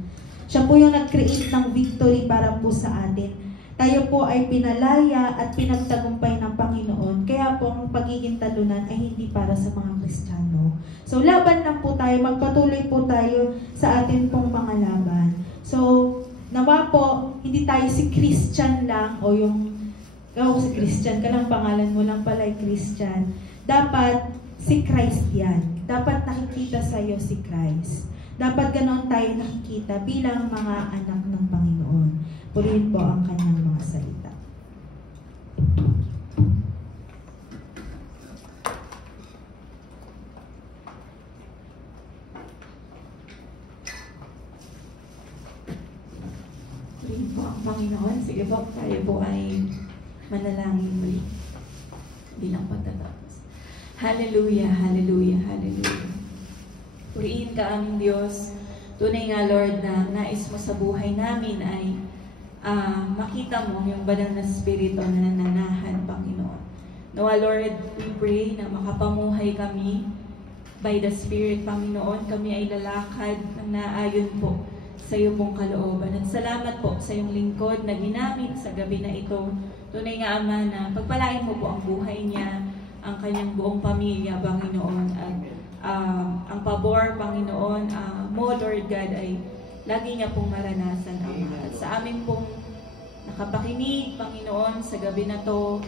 Siya po yung nag-create ng victory para po sa atin. Tayo po ay pinalaya at pinagtagumpay ng Panginoon. Kaya po ang pagiging talunan ay hindi para sa mga Kristiyano. So laban lang po tayo, magpatuloy po tayo sa atin pong mga laban. So nawa po, hindi tayo si Christian lang o yung si Christian ka lang, pangalan mo lang pala ay Christian. Dapat si Christ yan. Dapat nakikita sa iyo si Christ. Dapat ganoon tayo nakikita bilang mga anak ng Panginoon. Purihin po ang kanyang mga salita. Purihin po ang Panginoon. Sige po, tayo po ay manalangin muli. Bilang pagtatapos. Hallelujah, hallelujah, hallelujah. Purihin ka aming Diyos. Tunay nga Lord na nais mo sa buhay namin ay makita mo yung banal na spirito na nananahan, Panginoon. Nawa Lord, we pray na makapamuhay kami by the Spirit, Panginoon. Kami ay lalakad ng naayon po sa iyo pong kalooban. At salamat po sa iyong lingkod na ginamit sa gabi na ito. Tunay nga Ama na pagpalain mo po ang buhay niya, ang kanyang buong pamilya, Panginoon. At ang pabor, Panginoon, mo, Lord God, ay lagi niya pong maranasan, Ama. At sa amin pong nakapakinig, Panginoon, sa gabi na to,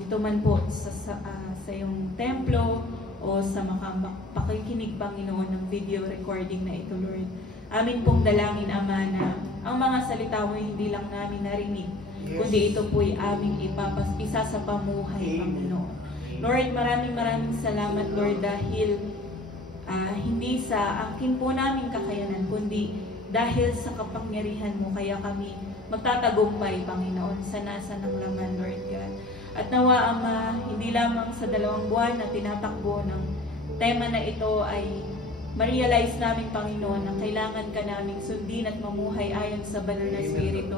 dito man po sa iyong templo o sa pakikinig, Panginoon, ng video recording na ito, Lord. Amin pong dalangin, Ama, na ang mga salita mo hindi lang namin narinig, kundi ito po'y aming isa sa pamuhay, Panginoon. Lord, maraming salamat, Lord, dahil hindi sa angkin po namin kakayanan, kundi dahil sa kapangyarihan mo, kaya kami magtatagumpay, Panginoon, sa nasa ng laman, Lord God. At nawa, Ama, hindi lamang sa 2 buwan na tinatakbo ng tema na ito ay ma-realize namin, Panginoon, na kailangan ka naming sundin at mamuhay ayon sa banal na Espiritu,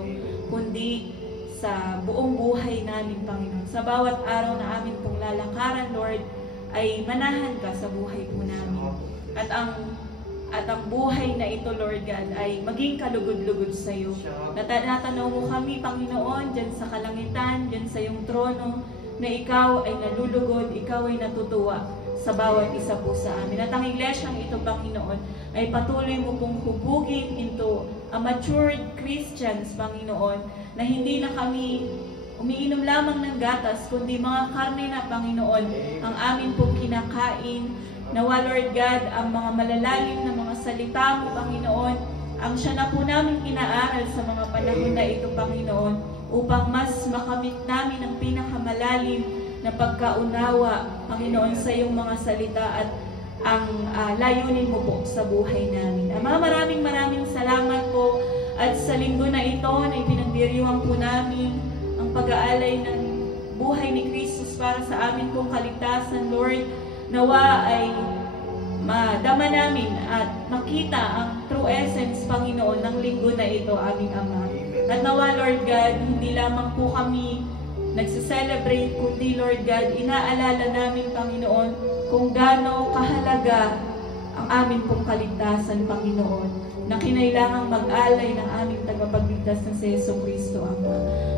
kundi sa buong buhay namin, Panginoon. Sa bawat araw na amin pong lalakaran, Lord, ay manahan ka sa buhay po namin. At ang buhay na ito, Lord God, ay maging kalugod-lugod sa iyo. Natanaw mo kami, Panginoon, dyan sa kalangitan, dyan sa iyong trono, na ikaw ay nalulugod, ikaw ay natutuwa sa bawat isa po sa amin. At ang iglesyang ito, Panginoon, ay patuloy mo pong hubugin into a matured Christians, Panginoon, na hindi na kami umiinom lamang ng gatas, kundi mga karne na, Panginoon, ang amin pong kinakain. Nawa, Lord God, ang mga malalalim na mga salita mo, Panginoon, ang siya na po namin inaaral sa mga panahon na ito, Panginoon, upang mas makamit namin ang pinakamalalim na pagkaunawa, Panginoon, sa iyong mga salita at ang layunin mo po sa buhay namin. Ama, maraming salamat po. At sa linggo na ito, na ipinagdiriwang po namin ang pag-aalay ng buhay ni Kristus para sa amin pong kaligtasan, Lord, nawa ay madama namin at makita ang true essence, Panginoon, ng linggo na ito, aming Ama. At nawa, Lord God, hindi lamang po kami nagse-celebrate, kundi, Lord God, inaalala namin, Panginoon, kung gaano kahalaga ang amin pong kaligtasan, Panginoon, na kinailangang mag-alay ng aming tagapagligtas na si Yesu Kristo, Ama.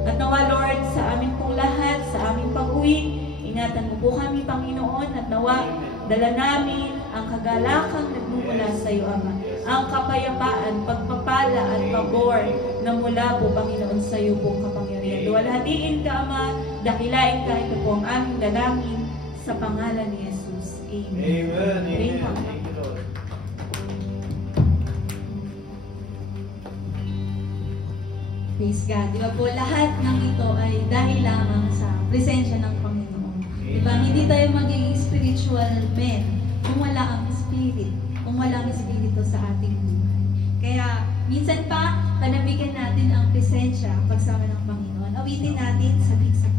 At nawa, Lord, sa amin pong lahat, sa aming pag-uwi, ingatan mo po kami, Panginoon, at nawa, dala namin ang kagalakang nagmumula sa iyo, Ama. Ang kapayapaan, pagpapala at pabor na mula po, Panginoon, sa iyo pong kapangyarihan. Luwalhatiin ka, Ama, dakilain ka, ito po ang aming dalangin sa pangalan ni Jesus. Amen. Amen. Praise God. Di ba po, lahat ng ito ay dahil lamang sa presensya ng Panginoon. Di ba, hindi tayo magiging spiritual men kung wala ang Spirit, kung wala ang Espiritu sa ating buhay. Kaya, minsan pa, panabigan natin ang presensya, pagsama ng Panginoon. Awitin natin, sabik sa